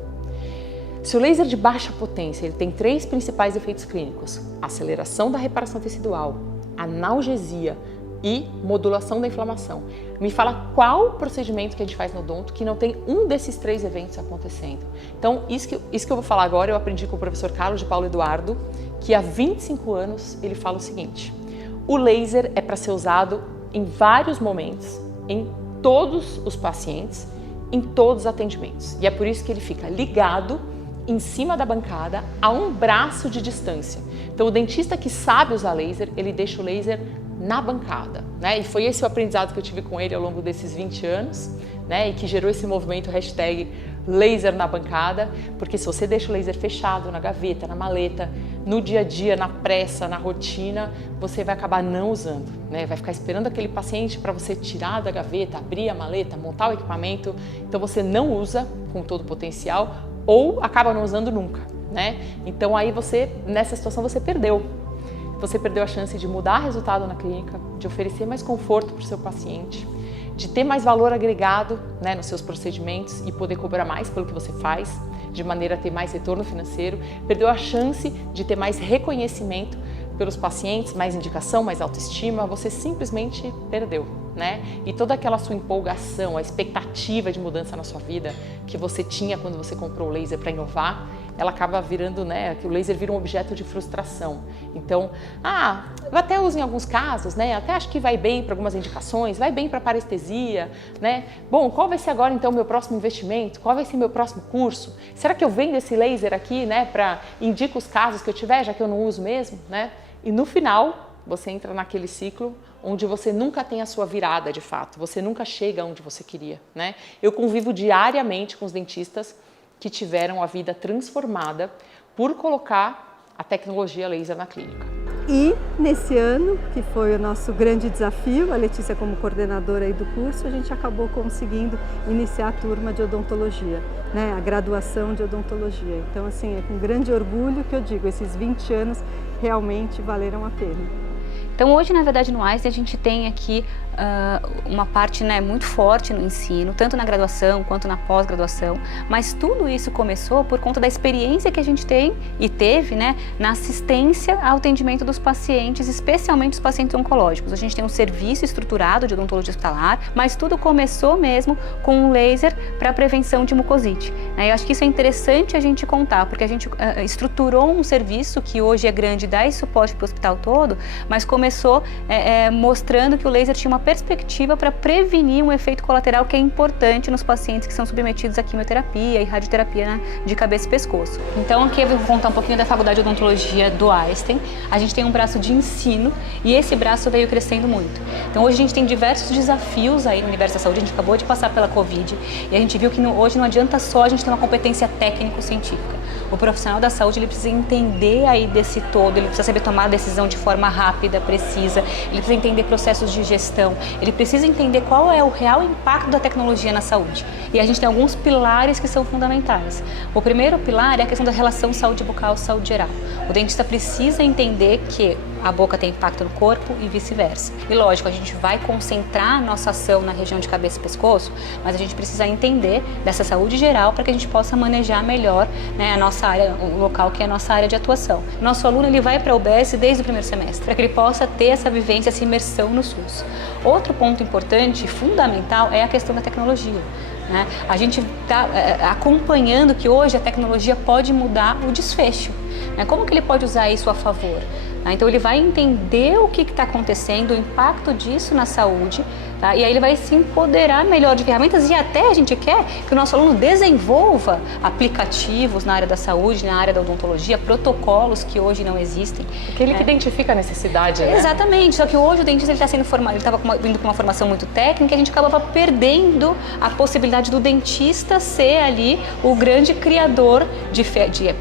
Se o laser de baixa potência ele tem 3 principais efeitos clínicos: aceleração da reparação tecidual, analgesia e modulação da inflamação. Me fala qual procedimento que a gente faz no odonto que não tem um desses 3 eventos acontecendo. Então, isso que eu vou falar agora, eu aprendi com o professor Carlos de Paulo Eduardo, que há 25 anos ele fala o seguinte: o laser é para ser usado em vários momentos, em todos os pacientes, em todos os atendimentos. E é por isso que ele fica ligado em cima da bancada a um braço de distância. Então, o dentista que sabe usar laser, ele deixa o laser na bancada, né? E foi esse o aprendizado que eu tive com ele ao longo desses 20 anos, né? E que gerou esse movimento #laser na bancada, porque se você deixa o laser fechado na gaveta, na maleta, no dia a dia, na pressa, na rotina, você vai acabar não usando, né? Vai ficar esperando aquele paciente para você tirar da gaveta, abrir a maleta, montar o equipamento, então você não usa com todo o potencial ou acaba não usando nunca, né? Então aí você, nessa situação, você perdeu. Você perdeu a chance de mudar resultado na clínica, de oferecer mais conforto para o seu paciente, de ter mais valor agregado, né, nos seus procedimentos e poder cobrar mais pelo que você faz, de maneira a ter mais retorno financeiro. Perdeu a chance de ter mais reconhecimento pelos pacientes, mais indicação, mais autoestima. Você simplesmente perdeu, né? E toda aquela sua empolgação, a expectativa de mudança na sua vida que você tinha quando você comprou o laser para inovar, ela acaba virando, né, que o laser vira um objeto de frustração. Então, eu até uso em alguns casos, né, até acho que vai bem para algumas indicações, vai bem para parestesia, né? Bom, qual vai ser agora então o meu próximo investimento? Qual vai ser meu próximo curso? Será que eu vendo esse laser aqui, né, para indicar os casos que eu tiver, já que eu não uso mesmo, né? E no final, você entra naquele ciclo onde você nunca tem a sua virada de fato, você nunca chega onde você queria, né? Eu convivo diariamente com os dentistas que tiveram a vida transformada por colocar a tecnologia laser na clínica. E nesse ano, que foi o nosso grande desafio, a Letícia como coordenadora aí do curso, a gente acabou conseguindo iniciar a turma de odontologia, né? A graduação de odontologia. Então, assim, é com grande orgulho que eu digo, esses 20 anos realmente valeram a pena. Então hoje, na verdade, no Einstein a gente tem aqui uma parte, né, muito forte no ensino, tanto na graduação quanto na pós-graduação, mas tudo isso começou por conta da experiência que a gente tem e teve, né, na assistência ao atendimento dos pacientes, especialmente os pacientes oncológicos. A gente tem um serviço estruturado de odontologia hospitalar, mas tudo começou mesmo com um laser para prevenção de mucosite. Eu acho que isso é interessante a gente contar, porque a gente estruturou um serviço que hoje é grande e dá esse suporte para o hospital todo, mas começou mostrando que o laser tinha uma perspectiva para prevenir um efeito colateral que é importante nos pacientes que são submetidos à quimioterapia e radioterapia, né, de cabeça e pescoço. Então aqui eu vou contar um pouquinho da Faculdade de Odontologia do Einstein. A gente tem um braço de ensino e esse braço veio crescendo muito. Então hoje a gente tem diversos desafios aí no universo da saúde, a gente acabou de passar pela Covid e a gente viu que hoje não adianta só a gente ter uma competência técnico-científica. O profissional da saúde ele precisa entender aí desse todo, ele precisa saber tomar a decisão de forma rápida, precisa, ele precisa entender processos de gestão, ele precisa entender qual é o real impacto da tecnologia na saúde. E a gente tem alguns pilares que são fundamentais. O primeiro pilar é a questão da relação saúde bucal, saúde geral. O dentista precisa entender que a boca tem impacto no corpo e vice-versa. E lógico, a gente vai concentrar a nossa ação na região de cabeça e pescoço, mas a gente precisa entender dessa saúde geral para que a gente possa manejar melhor, né, a nossa área, o local que é a nossa área de atuação. Nosso aluno ele vai para a UBS desde o primeiro semestre, para que ele possa ter essa vivência, essa imersão no SUS. Outro ponto importante, fundamental, é a questão da tecnologia. A gente está acompanhando que hoje a tecnologia pode mudar o desfecho. Como que ele pode usar isso a favor? Então ele vai entender o que está acontecendo, o impacto disso na saúde, e aí ele vai se empoderar melhor de ferramentas e até a gente quer que o nosso aluno desenvolva aplicativos na área da saúde, na área da odontologia, protocolos que hoje não existem. Porque ele que identifica a necessidade, né? Exatamente, só que hoje o dentista está sendo formado, ele estava vindo com uma formação muito técnica e a gente acabava perdendo a possibilidade do dentista ser ali o grande criador de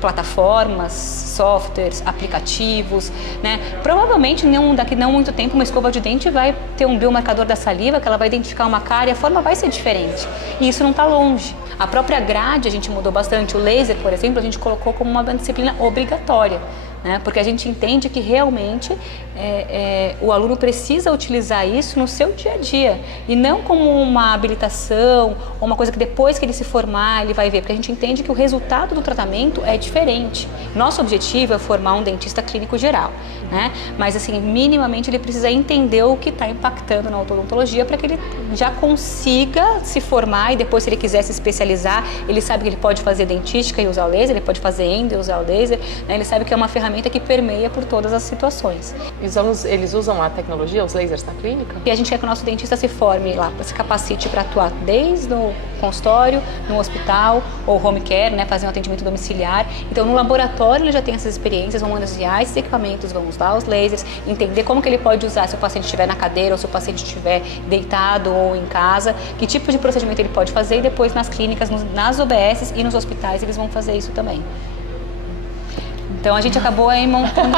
plataformas, softwares, aplicativos, né? Provavelmente daqui não muito tempo uma escova de dente vai ter um biomarcador da saliva que ela vai identificar uma cárie e a forma vai ser diferente. E isso não está longe. A própria grade a gente mudou bastante. O laser, por exemplo, a gente colocou como uma disciplina obrigatória, né? Porque a gente entende que realmente o aluno precisa utilizar isso no seu dia a dia e não como uma habilitação ou uma coisa que depois que ele se formar ele vai ver, porque a gente entende que o resultado do tratamento é diferente. Nosso objetivo é formar um dentista clínico geral, né? Mas assim, minimamente ele precisa entender o que está impactando na odontologia para que ele já consiga se formar e depois, se ele quiser se especializar, ele sabe que ele pode fazer dentística e usar o laser, ele pode fazer endo e usar o laser, né? Ele sabe que é uma ferramenta que permeia por todas as situações. E os alunos, eles usam a tecnologia, os lasers na clínica? E a gente quer que o nosso dentista se forme lá, se capacite para atuar desde o consultório, no hospital ou home care, né, fazer um atendimento domiciliar. Então no laboratório ele já tem essas experiências, vão manusear esses equipamentos, vão usar os lasers, entender como que ele pode usar se o paciente estiver na cadeira ou se o paciente estiver deitado ou em casa, que tipo de procedimento ele pode fazer e depois nas clínicas, nas OBS e nos hospitais eles vão fazer isso também. Então a gente acabou aí montando...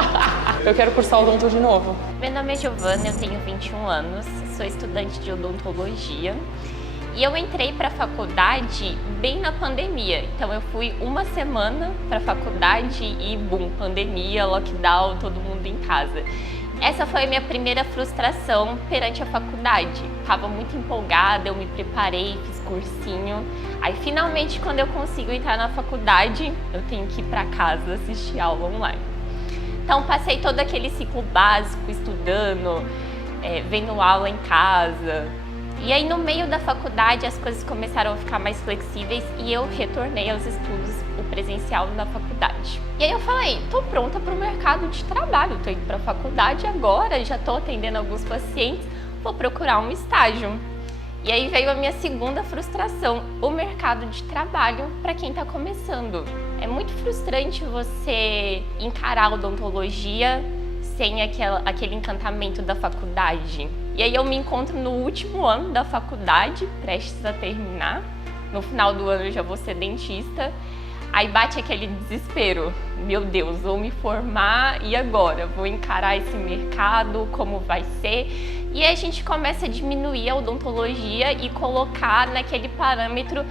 Eu quero cursar odonto de novo. Meu nome é Giovana, eu tenho 21 anos, sou estudante de odontologia. E eu entrei para a faculdade bem na pandemia, então eu fui uma semana para a faculdade e boom, pandemia, lockdown, todo mundo em casa. Essa foi a minha primeira frustração perante a faculdade. Estava muito empolgada, eu me preparei, fiz cursinho. Aí finalmente quando eu consigo entrar na faculdade, eu tenho que ir para casa assistir aula online. Então passei todo aquele ciclo básico, estudando, vendo aula em casa. E aí no meio da faculdade as coisas começaram a ficar mais flexíveis e eu retornei aos estudos, o presencial na faculdade. E aí eu falei, tô pronta para o mercado de trabalho, tô indo para a faculdade agora, já tô atendendo alguns pacientes, vou procurar um estágio. E aí veio a minha segunda frustração, o mercado de trabalho para quem está começando. É muito frustrante você encarar a odontologia sem aquele encantamento da faculdade. E aí eu me encontro no último ano da faculdade, prestes a terminar. No final do ano eu já vou ser dentista. Aí bate aquele desespero. Meu Deus, vou me formar e agora? Vou encarar esse mercado, como vai ser? E aí a gente começa a diminuir a odontologia e colocar naquele parâmetro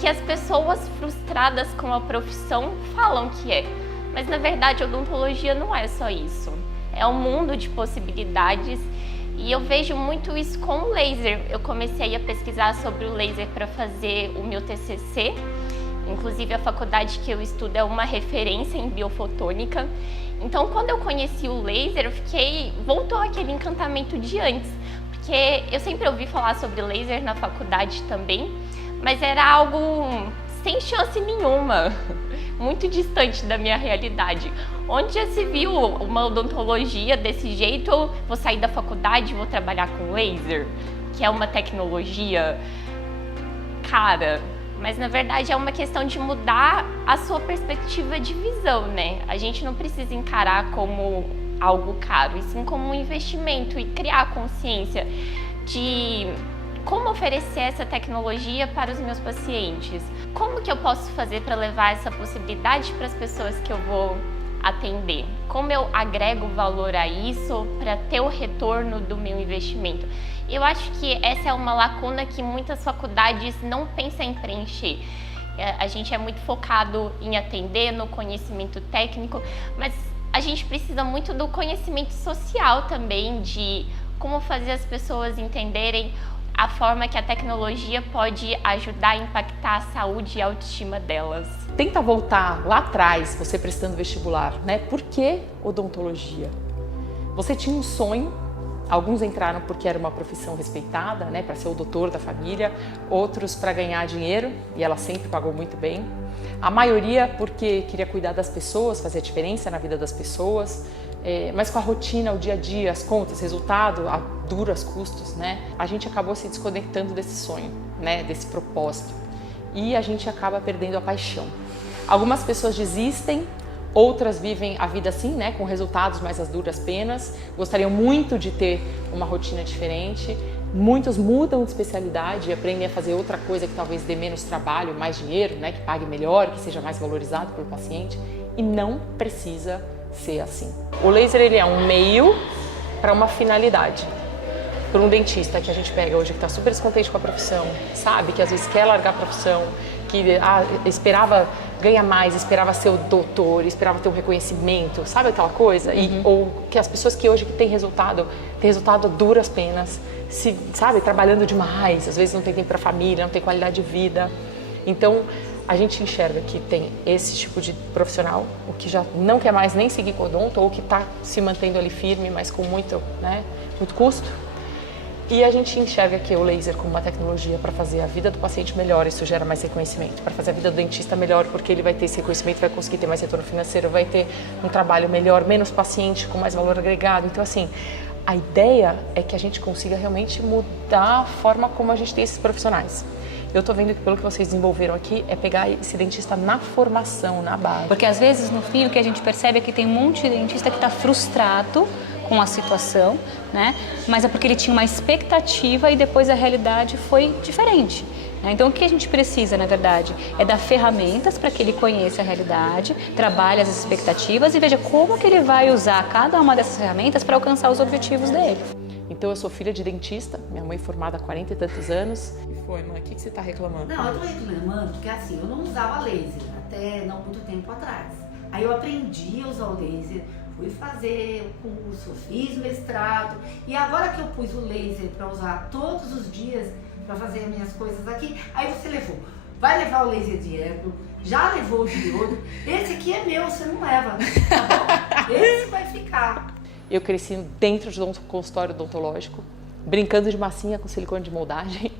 que as pessoas frustradas com a profissão falam que é. Mas na verdade a odontologia não é só isso. É um mundo de possibilidades e eu vejo muito isso com o laser. Eu comecei a pesquisar sobre o laser para fazer o meu TCC. Inclusive a faculdade que eu estudo é uma referência em biofotônica. Então quando eu conheci o laser, voltou aquele encantamento de antes. Porque eu sempre ouvi falar sobre laser na faculdade também, mas era algo sem chance nenhuma, muito distante da minha realidade. Onde já se viu uma odontologia desse jeito, eu vou sair da faculdade e vou trabalhar com laser, que é uma tecnologia cara. Mas na verdade é uma questão de mudar a sua perspectiva de visão, né? A gente não precisa encarar como algo caro, e sim como um investimento e criar consciência de como oferecer essa tecnologia para os meus pacientes. Como que eu posso fazer para levar essa possibilidade para as pessoas que eu vou atender? Como eu agrego valor a isso para ter o retorno do meu investimento? Eu acho que essa é uma lacuna que muitas faculdades não pensam em preencher. A gente é muito focado em atender, no conhecimento técnico, mas a gente precisa muito do conhecimento social também, de como fazer as pessoas entenderem a forma que a tecnologia pode ajudar a impactar a saúde e a autoestima delas. Tenta voltar lá atrás, você prestando vestibular, né? Por que odontologia? Você tinha um sonho, alguns entraram porque era uma profissão respeitada, né? Para ser o doutor da família, outros para ganhar dinheiro, e ela sempre pagou muito bem. A maioria porque queria cuidar das pessoas, fazer a diferença na vida das pessoas, mas com a rotina, o dia a dia, as contas, resultado, a duros custos, né? A gente acabou se desconectando desse sonho, né? Desse propósito. E a gente acaba perdendo a paixão. Algumas pessoas desistem, outras vivem a vida assim, né? Com resultados, mas as duras penas. Gostariam muito de ter uma rotina diferente. Muitos mudam de especialidade e aprendem a fazer outra coisa que talvez dê menos trabalho, mais dinheiro, né? Que pague melhor, que seja mais valorizado pelo paciente. E não precisa ser assim. O laser, ele é um meio para uma finalidade. Por um dentista que a gente pega hoje que está super descontente com a profissão, sabe? Que às vezes quer largar a profissão, que esperava ganhar mais, esperava ser o doutor, esperava ter um reconhecimento, sabe aquela coisa? Ou que as pessoas que hoje têm resultado a duras penas, sabe? Trabalhando demais, às vezes não tem tempo para a família, não tem qualidade de vida. Então, a gente enxerga que tem esse tipo de profissional, o que já não quer mais nem seguir com odonto, ou que está se mantendo ali firme, mas com muito custo. E a gente enxerga que o laser como uma tecnologia para fazer a vida do paciente melhor, isso gera mais reconhecimento. Para fazer a vida do dentista melhor, porque ele vai ter esse reconhecimento, vai conseguir ter mais retorno financeiro, vai ter um trabalho melhor, menos paciente, com mais valor agregado. Então, assim, a ideia é que a gente consiga realmente mudar a forma como a gente tem esses profissionais. Eu tô vendo que pelo que vocês desenvolveram aqui é pegar esse dentista na formação, na base. Porque às vezes no fim o que a gente percebe é que tem um monte de dentista que está frustrado com a situação, né? Mas é porque ele tinha uma expectativa e depois a realidade foi diferente. Então, o que a gente precisa, na verdade, é dar ferramentas para que ele conheça a realidade, trabalhe as expectativas e veja como que ele vai usar cada uma dessas ferramentas para alcançar os objetivos dele. Então, eu sou filha de dentista, minha mãe formada há 40 e tantos anos. E foi, mãe, o que você está reclamando? Não, eu estou reclamando porque assim, eu não usava laser até não muito tempo atrás. Aí eu aprendi a usar o laser, fui fazer o curso, fiz mestrado e agora que eu pus o laser para usar todos os dias para fazer as minhas coisas aqui, aí você levou. Vai levar o laser de ébano, já levou o diodo, esse aqui é meu, você não leva, tá bom? Esse vai ficar. Eu cresci dentro de um consultório odontológico, brincando de massinha com silicone de moldagem,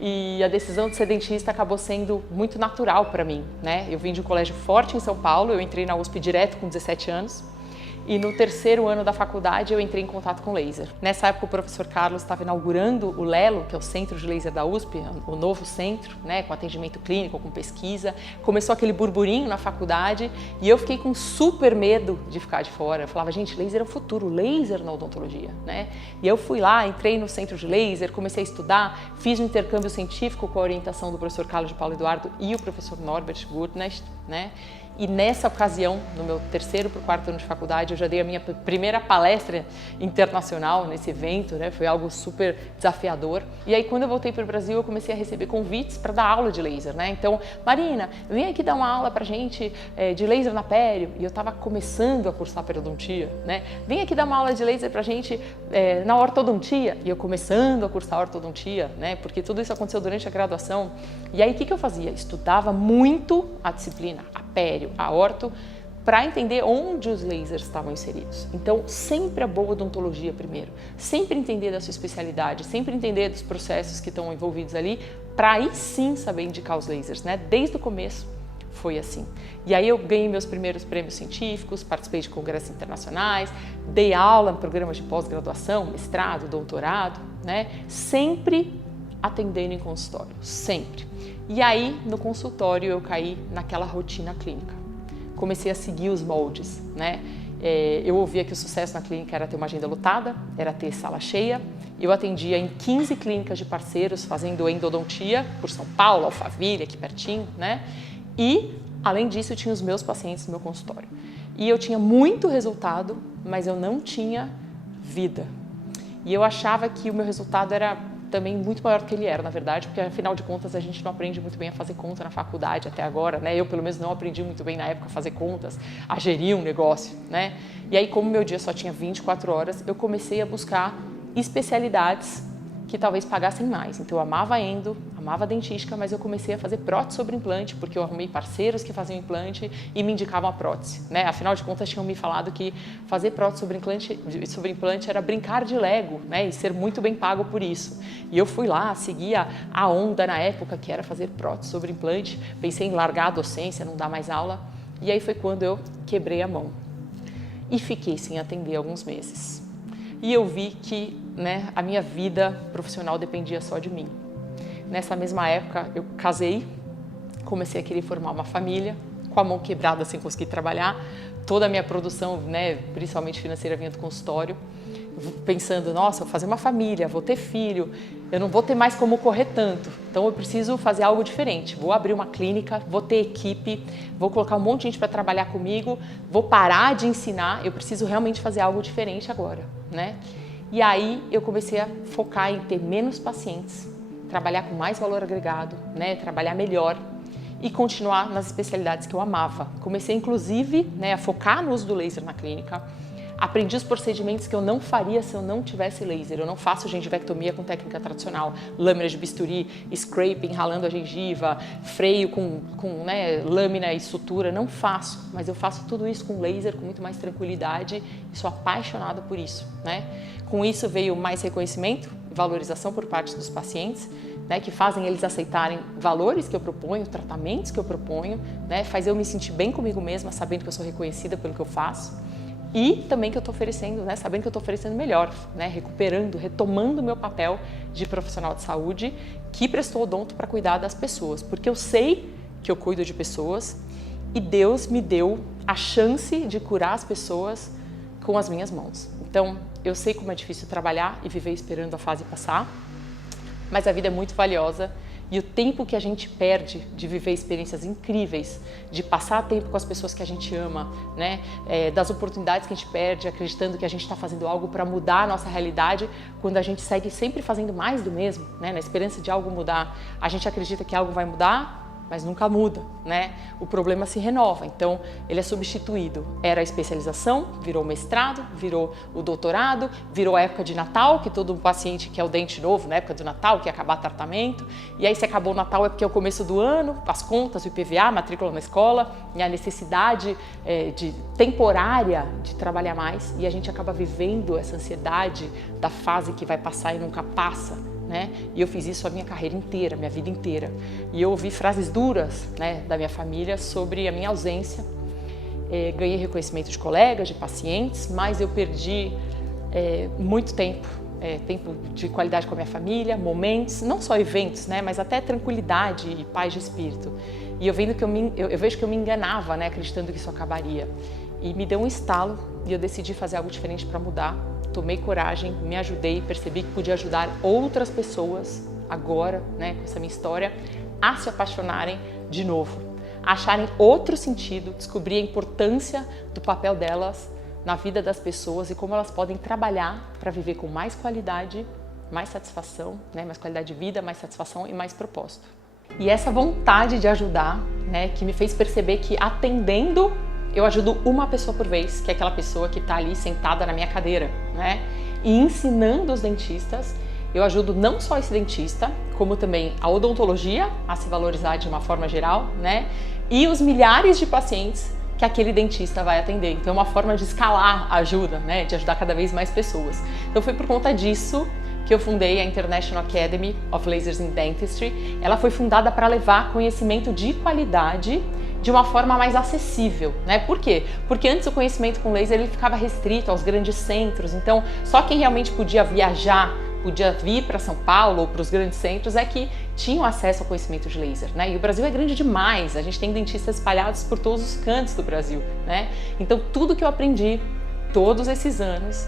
e a decisão de ser dentista acabou sendo muito natural para mim, né? Eu vim de um colégio forte em São Paulo, eu entrei na USP direto com 17 anos, e no terceiro ano da faculdade eu entrei em contato com laser. Nessa época o professor Carlos estava inaugurando o Lelo, que é o Centro de Laser da USP, o novo centro, né, com atendimento clínico, com pesquisa. Começou aquele burburinho na faculdade e eu fiquei com super medo de ficar de fora. Eu falava, gente, laser é o futuro, laser na odontologia, né? E eu fui lá, entrei no centro de laser, comecei a estudar, fiz um intercâmbio científico com a orientação do professor Carlos de Paulo Eduardo e o professor Norbert Gurtnest, né? E nessa ocasião, no meu terceiro para o quarto ano de faculdade, eu já dei a minha primeira palestra internacional nesse evento, né? Foi algo super desafiador. E aí, quando eu voltei para o Brasil, eu comecei a receber convites para dar aula de laser, né? Então, Marina, vem aqui dar uma aula para gente de laser na pério. E eu estava começando a cursar periodontia, né? Vem aqui dar uma aula de laser para gente na ortodontia. E eu começando a cursar ortodontia, né? Porque tudo isso aconteceu durante a graduação. E aí, o que eu fazia? Estudava muito a disciplina, a pério, a orto, para entender onde os lasers estavam inseridos. Então, sempre a boa odontologia primeiro, sempre entender da sua especialidade, sempre entender dos processos que estão envolvidos ali, para aí sim saber indicar os lasers, né? Desde o começo foi assim. E aí eu ganhei meus primeiros prêmios científicos, participei de congressos internacionais, dei aula em programas de pós-graduação, mestrado, doutorado, né? Sempre atendendo em consultório, sempre. E aí, no consultório, eu caí naquela rotina clínica. Comecei a seguir os moldes, né? Eu ouvia que o sucesso na clínica era ter uma agenda lotada, era ter sala cheia. Eu atendia em 15 clínicas de parceiros, fazendo endodontia por São Paulo, Alphaville, aqui pertinho, né? E, além disso, eu tinha os meus pacientes no meu consultório. E eu tinha muito resultado, mas eu não tinha vida. E eu achava que o meu resultado era também muito maior do que ele era, na verdade, porque afinal de contas a gente não aprende muito bem a fazer conta na faculdade até agora, né? Eu pelo menos não aprendi muito bem na época a fazer contas, a gerir um negócio, né? E aí, como meu dia só tinha 24 horas, eu comecei a buscar especialidades que talvez pagassem mais. Então eu amava endo, amava dentística, mas eu comecei a fazer prótese sobre implante, porque eu arrumei parceiros que faziam implante e me indicavam a prótese, né? Afinal de contas, tinham me falado que fazer prótese sobre implante era brincar de Lego, né? E ser muito bem pago por isso. E eu fui lá, seguia a onda na época, que era fazer prótese sobre implante, pensei em largar a docência, não dar mais aula, e aí foi quando eu quebrei a mão. E fiquei sem atender alguns meses. E eu vi que, né, a minha vida profissional dependia só de mim. Nessa mesma época, eu casei, comecei a querer formar uma família, com a mão quebrada, sem conseguir trabalhar. Toda a minha produção, né, principalmente financeira, vinha do consultório, pensando, nossa, vou fazer uma família, vou ter filho, eu não vou ter mais como correr tanto, então eu preciso fazer algo diferente. Vou abrir uma clínica, vou ter equipe, vou colocar um monte de gente para trabalhar comigo, vou parar de ensinar, eu preciso realmente fazer algo diferente agora, né? E aí eu comecei a focar em ter menos pacientes, trabalhar com mais valor agregado, né? Trabalhar melhor e continuar nas especialidades que eu amava. Comecei, inclusive, né, a focar no uso do laser na clínica. Aprendi os procedimentos que eu não faria se eu não tivesse laser. Eu não faço gengivectomia com técnica tradicional, lâmina de bisturi, scraping, ralando a gengiva, freio com né, lâmina e sutura, não faço. Mas eu faço tudo isso com laser, com muito mais tranquilidade e sou apaixonada por isso, né? Com isso veio mais reconhecimento e valorização por parte dos pacientes, né, que fazem eles aceitarem valores que eu proponho, tratamentos que eu proponho, né, faz eu me sentir bem comigo mesma, sabendo que eu sou reconhecida pelo que eu faço. E também que eu estou oferecendo, né, sabendo que eu estou oferecendo melhor, né, recuperando, retomando o meu papel de profissional de saúde que prestou odonto para cuidar das pessoas, porque eu sei que eu cuido de pessoas e Deus me deu a chance de curar as pessoas com as minhas mãos. Então, eu sei como é difícil trabalhar e viver esperando a fase passar, mas a vida é muito valiosa E o tempo que a gente perde de viver experiências incríveis, de passar tempo com as pessoas que a gente ama, né? Das oportunidades que a gente perde, acreditando que a gente está fazendo algo para mudar a nossa realidade, quando a gente segue sempre fazendo mais do mesmo, né? Na esperança de algo mudar. A gente acredita que algo vai mudar, mas nunca muda, né? O problema se renova, então ele é substituído. Era a especialização, virou o mestrado, virou o doutorado, virou a época de Natal, que todo paciente quer o dente novo na época do Natal, quer acabar o tratamento, e aí se acabou o Natal é porque é o começo do ano, as contas, o IPVA, a matrícula na escola, e a necessidade temporária de trabalhar mais, e a gente acaba vivendo essa ansiedade da fase que vai passar e nunca passa. Né? E eu fiz isso a minha carreira inteira, minha vida inteira. E eu ouvi frases duras, né, da minha família sobre a minha ausência. Ganhei reconhecimento de colegas, de pacientes, mas eu perdi muito tempo. Tempo de qualidade com a minha família, momentos, não só eventos, né, mas até tranquilidade e paz de espírito. E eu vejo que eu me enganava, né, acreditando que isso acabaria. E me deu um estalo e eu decidi fazer algo diferente para mudar. Tomei coragem, me ajudei, percebi que podia ajudar outras pessoas agora, né, com essa minha história, a se apaixonarem de novo, a acharem outro sentido, descobrir a importância do papel delas na vida das pessoas e como elas podem trabalhar para viver com mais qualidade, mais satisfação, né, mais qualidade de vida, mais satisfação e mais propósito. E essa vontade de ajudar, né, que me fez perceber que atendendo eu ajudo uma pessoa por vez, que é aquela pessoa que está ali sentada na minha cadeira, né? E ensinando os dentistas, eu ajudo não só esse dentista, como também a odontologia a se valorizar de uma forma geral, né? E os milhares de pacientes que aquele dentista vai atender. Então é uma forma de escalar a ajuda, né? De ajudar cada vez mais pessoas. Então foi por conta disso que eu fundei a International Academy of Lasers in Dentistry. Ela foi fundada para levar conhecimento de qualidade de uma forma mais acessível, né? Por quê? Porque antes o conhecimento com laser ele ficava restrito aos grandes centros, então só quem realmente podia viajar, podia vir para São Paulo ou para os grandes centros é que tinham acesso ao conhecimento de laser, né? E o Brasil é grande demais, a gente tem dentistas espalhados por todos os cantos do Brasil, né? Então tudo que eu aprendi todos esses anos,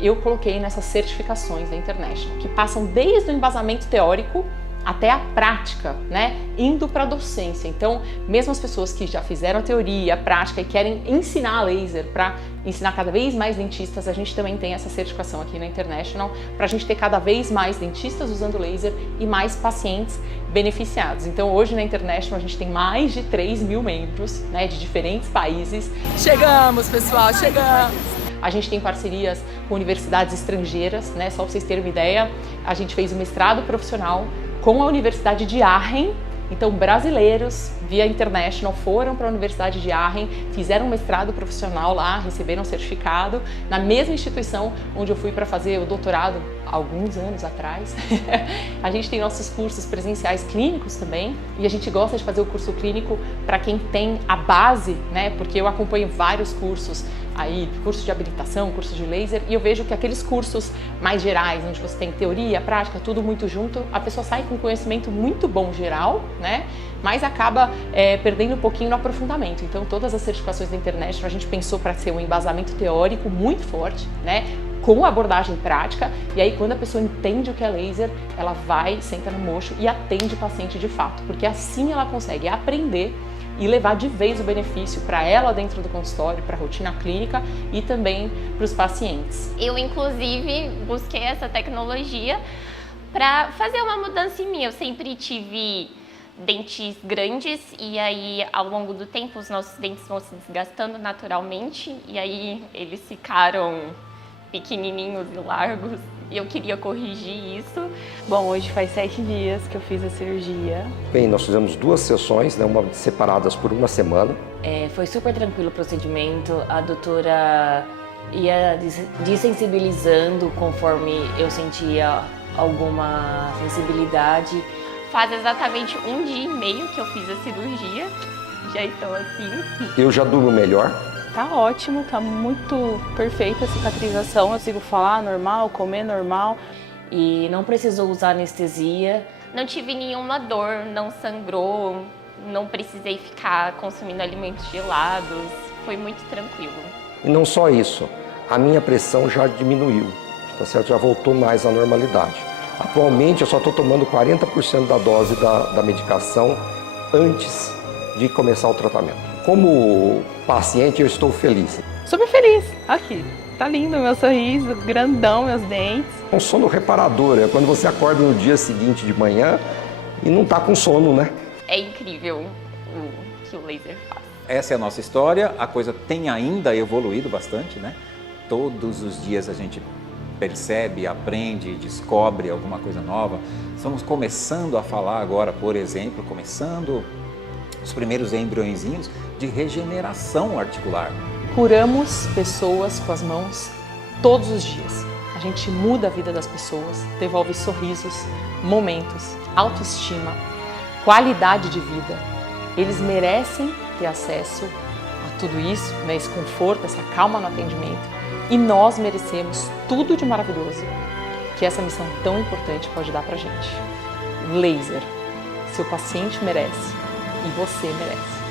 eu coloquei nessas certificações da International, que passam desde o embasamento teórico até a prática, né, indo para a docência. Então, mesmo as pessoas que já fizeram a teoria, a prática e querem ensinar laser para ensinar cada vez mais dentistas, a gente também tem essa certificação aqui na International para a gente ter cada vez mais dentistas usando laser e mais pacientes beneficiados. Então, hoje na International a gente tem mais de 3 mil membros, né, de diferentes países. Chegamos, pessoal, chegamos! A gente tem parcerias com universidades estrangeiras, né, só para vocês terem uma ideia, a gente fez um mestrado profissional com a Universidade de Aachen. Então, brasileiros, via International, foram para a Universidade de Aachen, fizeram um mestrado profissional lá, receberam um certificado, na mesma instituição onde eu fui para fazer o doutorado alguns anos atrás. A gente tem nossos cursos presenciais clínicos também, e a gente gosta de fazer o curso clínico para quem tem a base, né? Porque eu acompanho vários cursos aí, curso de habilitação, curso de laser, e eu vejo que aqueles cursos mais gerais, onde você tem teoria, prática, tudo muito junto, a pessoa sai com conhecimento muito bom geral, né? Mas acaba perdendo um pouquinho no aprofundamento. Então, todas as certificações da International a gente pensou para ser um embasamento teórico muito forte, né? Com abordagem prática, e aí quando a pessoa entende o que é laser, ela vai, senta no mocho e atende o paciente de fato, porque assim ela consegue aprender e levar de vez o benefício para ela dentro do consultório, para a rotina clínica e também para os pacientes. Eu, inclusive, busquei essa tecnologia para fazer uma mudança em mim. Eu sempre tive dentes grandes e aí, ao longo do tempo, os nossos dentes vão se desgastando naturalmente e aí eles ficaram pequenininhos e largos e eu queria corrigir isso. Bom, hoje faz 7 dias que eu fiz a cirurgia. Bem, nós fizemos 2 sessões, né, uma separadas por uma semana. Foi super tranquilo o procedimento, a doutora ia desensibilizando conforme eu sentia alguma sensibilidade. Faz exatamente 1 dia e meio que eu fiz a cirurgia, já estou assim. Eu já durmo melhor. Tá ótimo, tá muito perfeita a cicatrização, eu consigo falar normal, comer normal. E não precisou usar anestesia. Não tive nenhuma dor, não sangrou, não precisei ficar consumindo alimentos gelados, foi muito tranquilo. E não só isso, a minha pressão já diminuiu, tá certo? Já voltou mais à normalidade. Atualmente eu só estou tomando 40% da dose da medicação antes de começar o tratamento. Como paciente eu estou feliz. Super feliz, aqui. Tá lindo meu sorriso, grandão meus dentes. Um sono reparador, é quando você acorda no dia seguinte de manhã e não tá com sono, né? É incrível o que o laser faz. Essa é a nossa história, a coisa tem ainda evoluído bastante, né? Todos os dias a gente percebe, aprende, descobre alguma coisa nova. Estamos começando a falar agora, por exemplo, começando os primeiros embriõezinhos de regeneração articular. Curamos pessoas com as mãos todos os dias. A gente muda a vida das pessoas, devolve sorrisos, momentos, autoestima, qualidade de vida. Eles merecem ter acesso a tudo isso, né, esse conforto, essa calma no atendimento. E nós merecemos tudo de maravilhoso que essa missão tão importante pode dar pra gente. Laser. Seu paciente merece e você merece.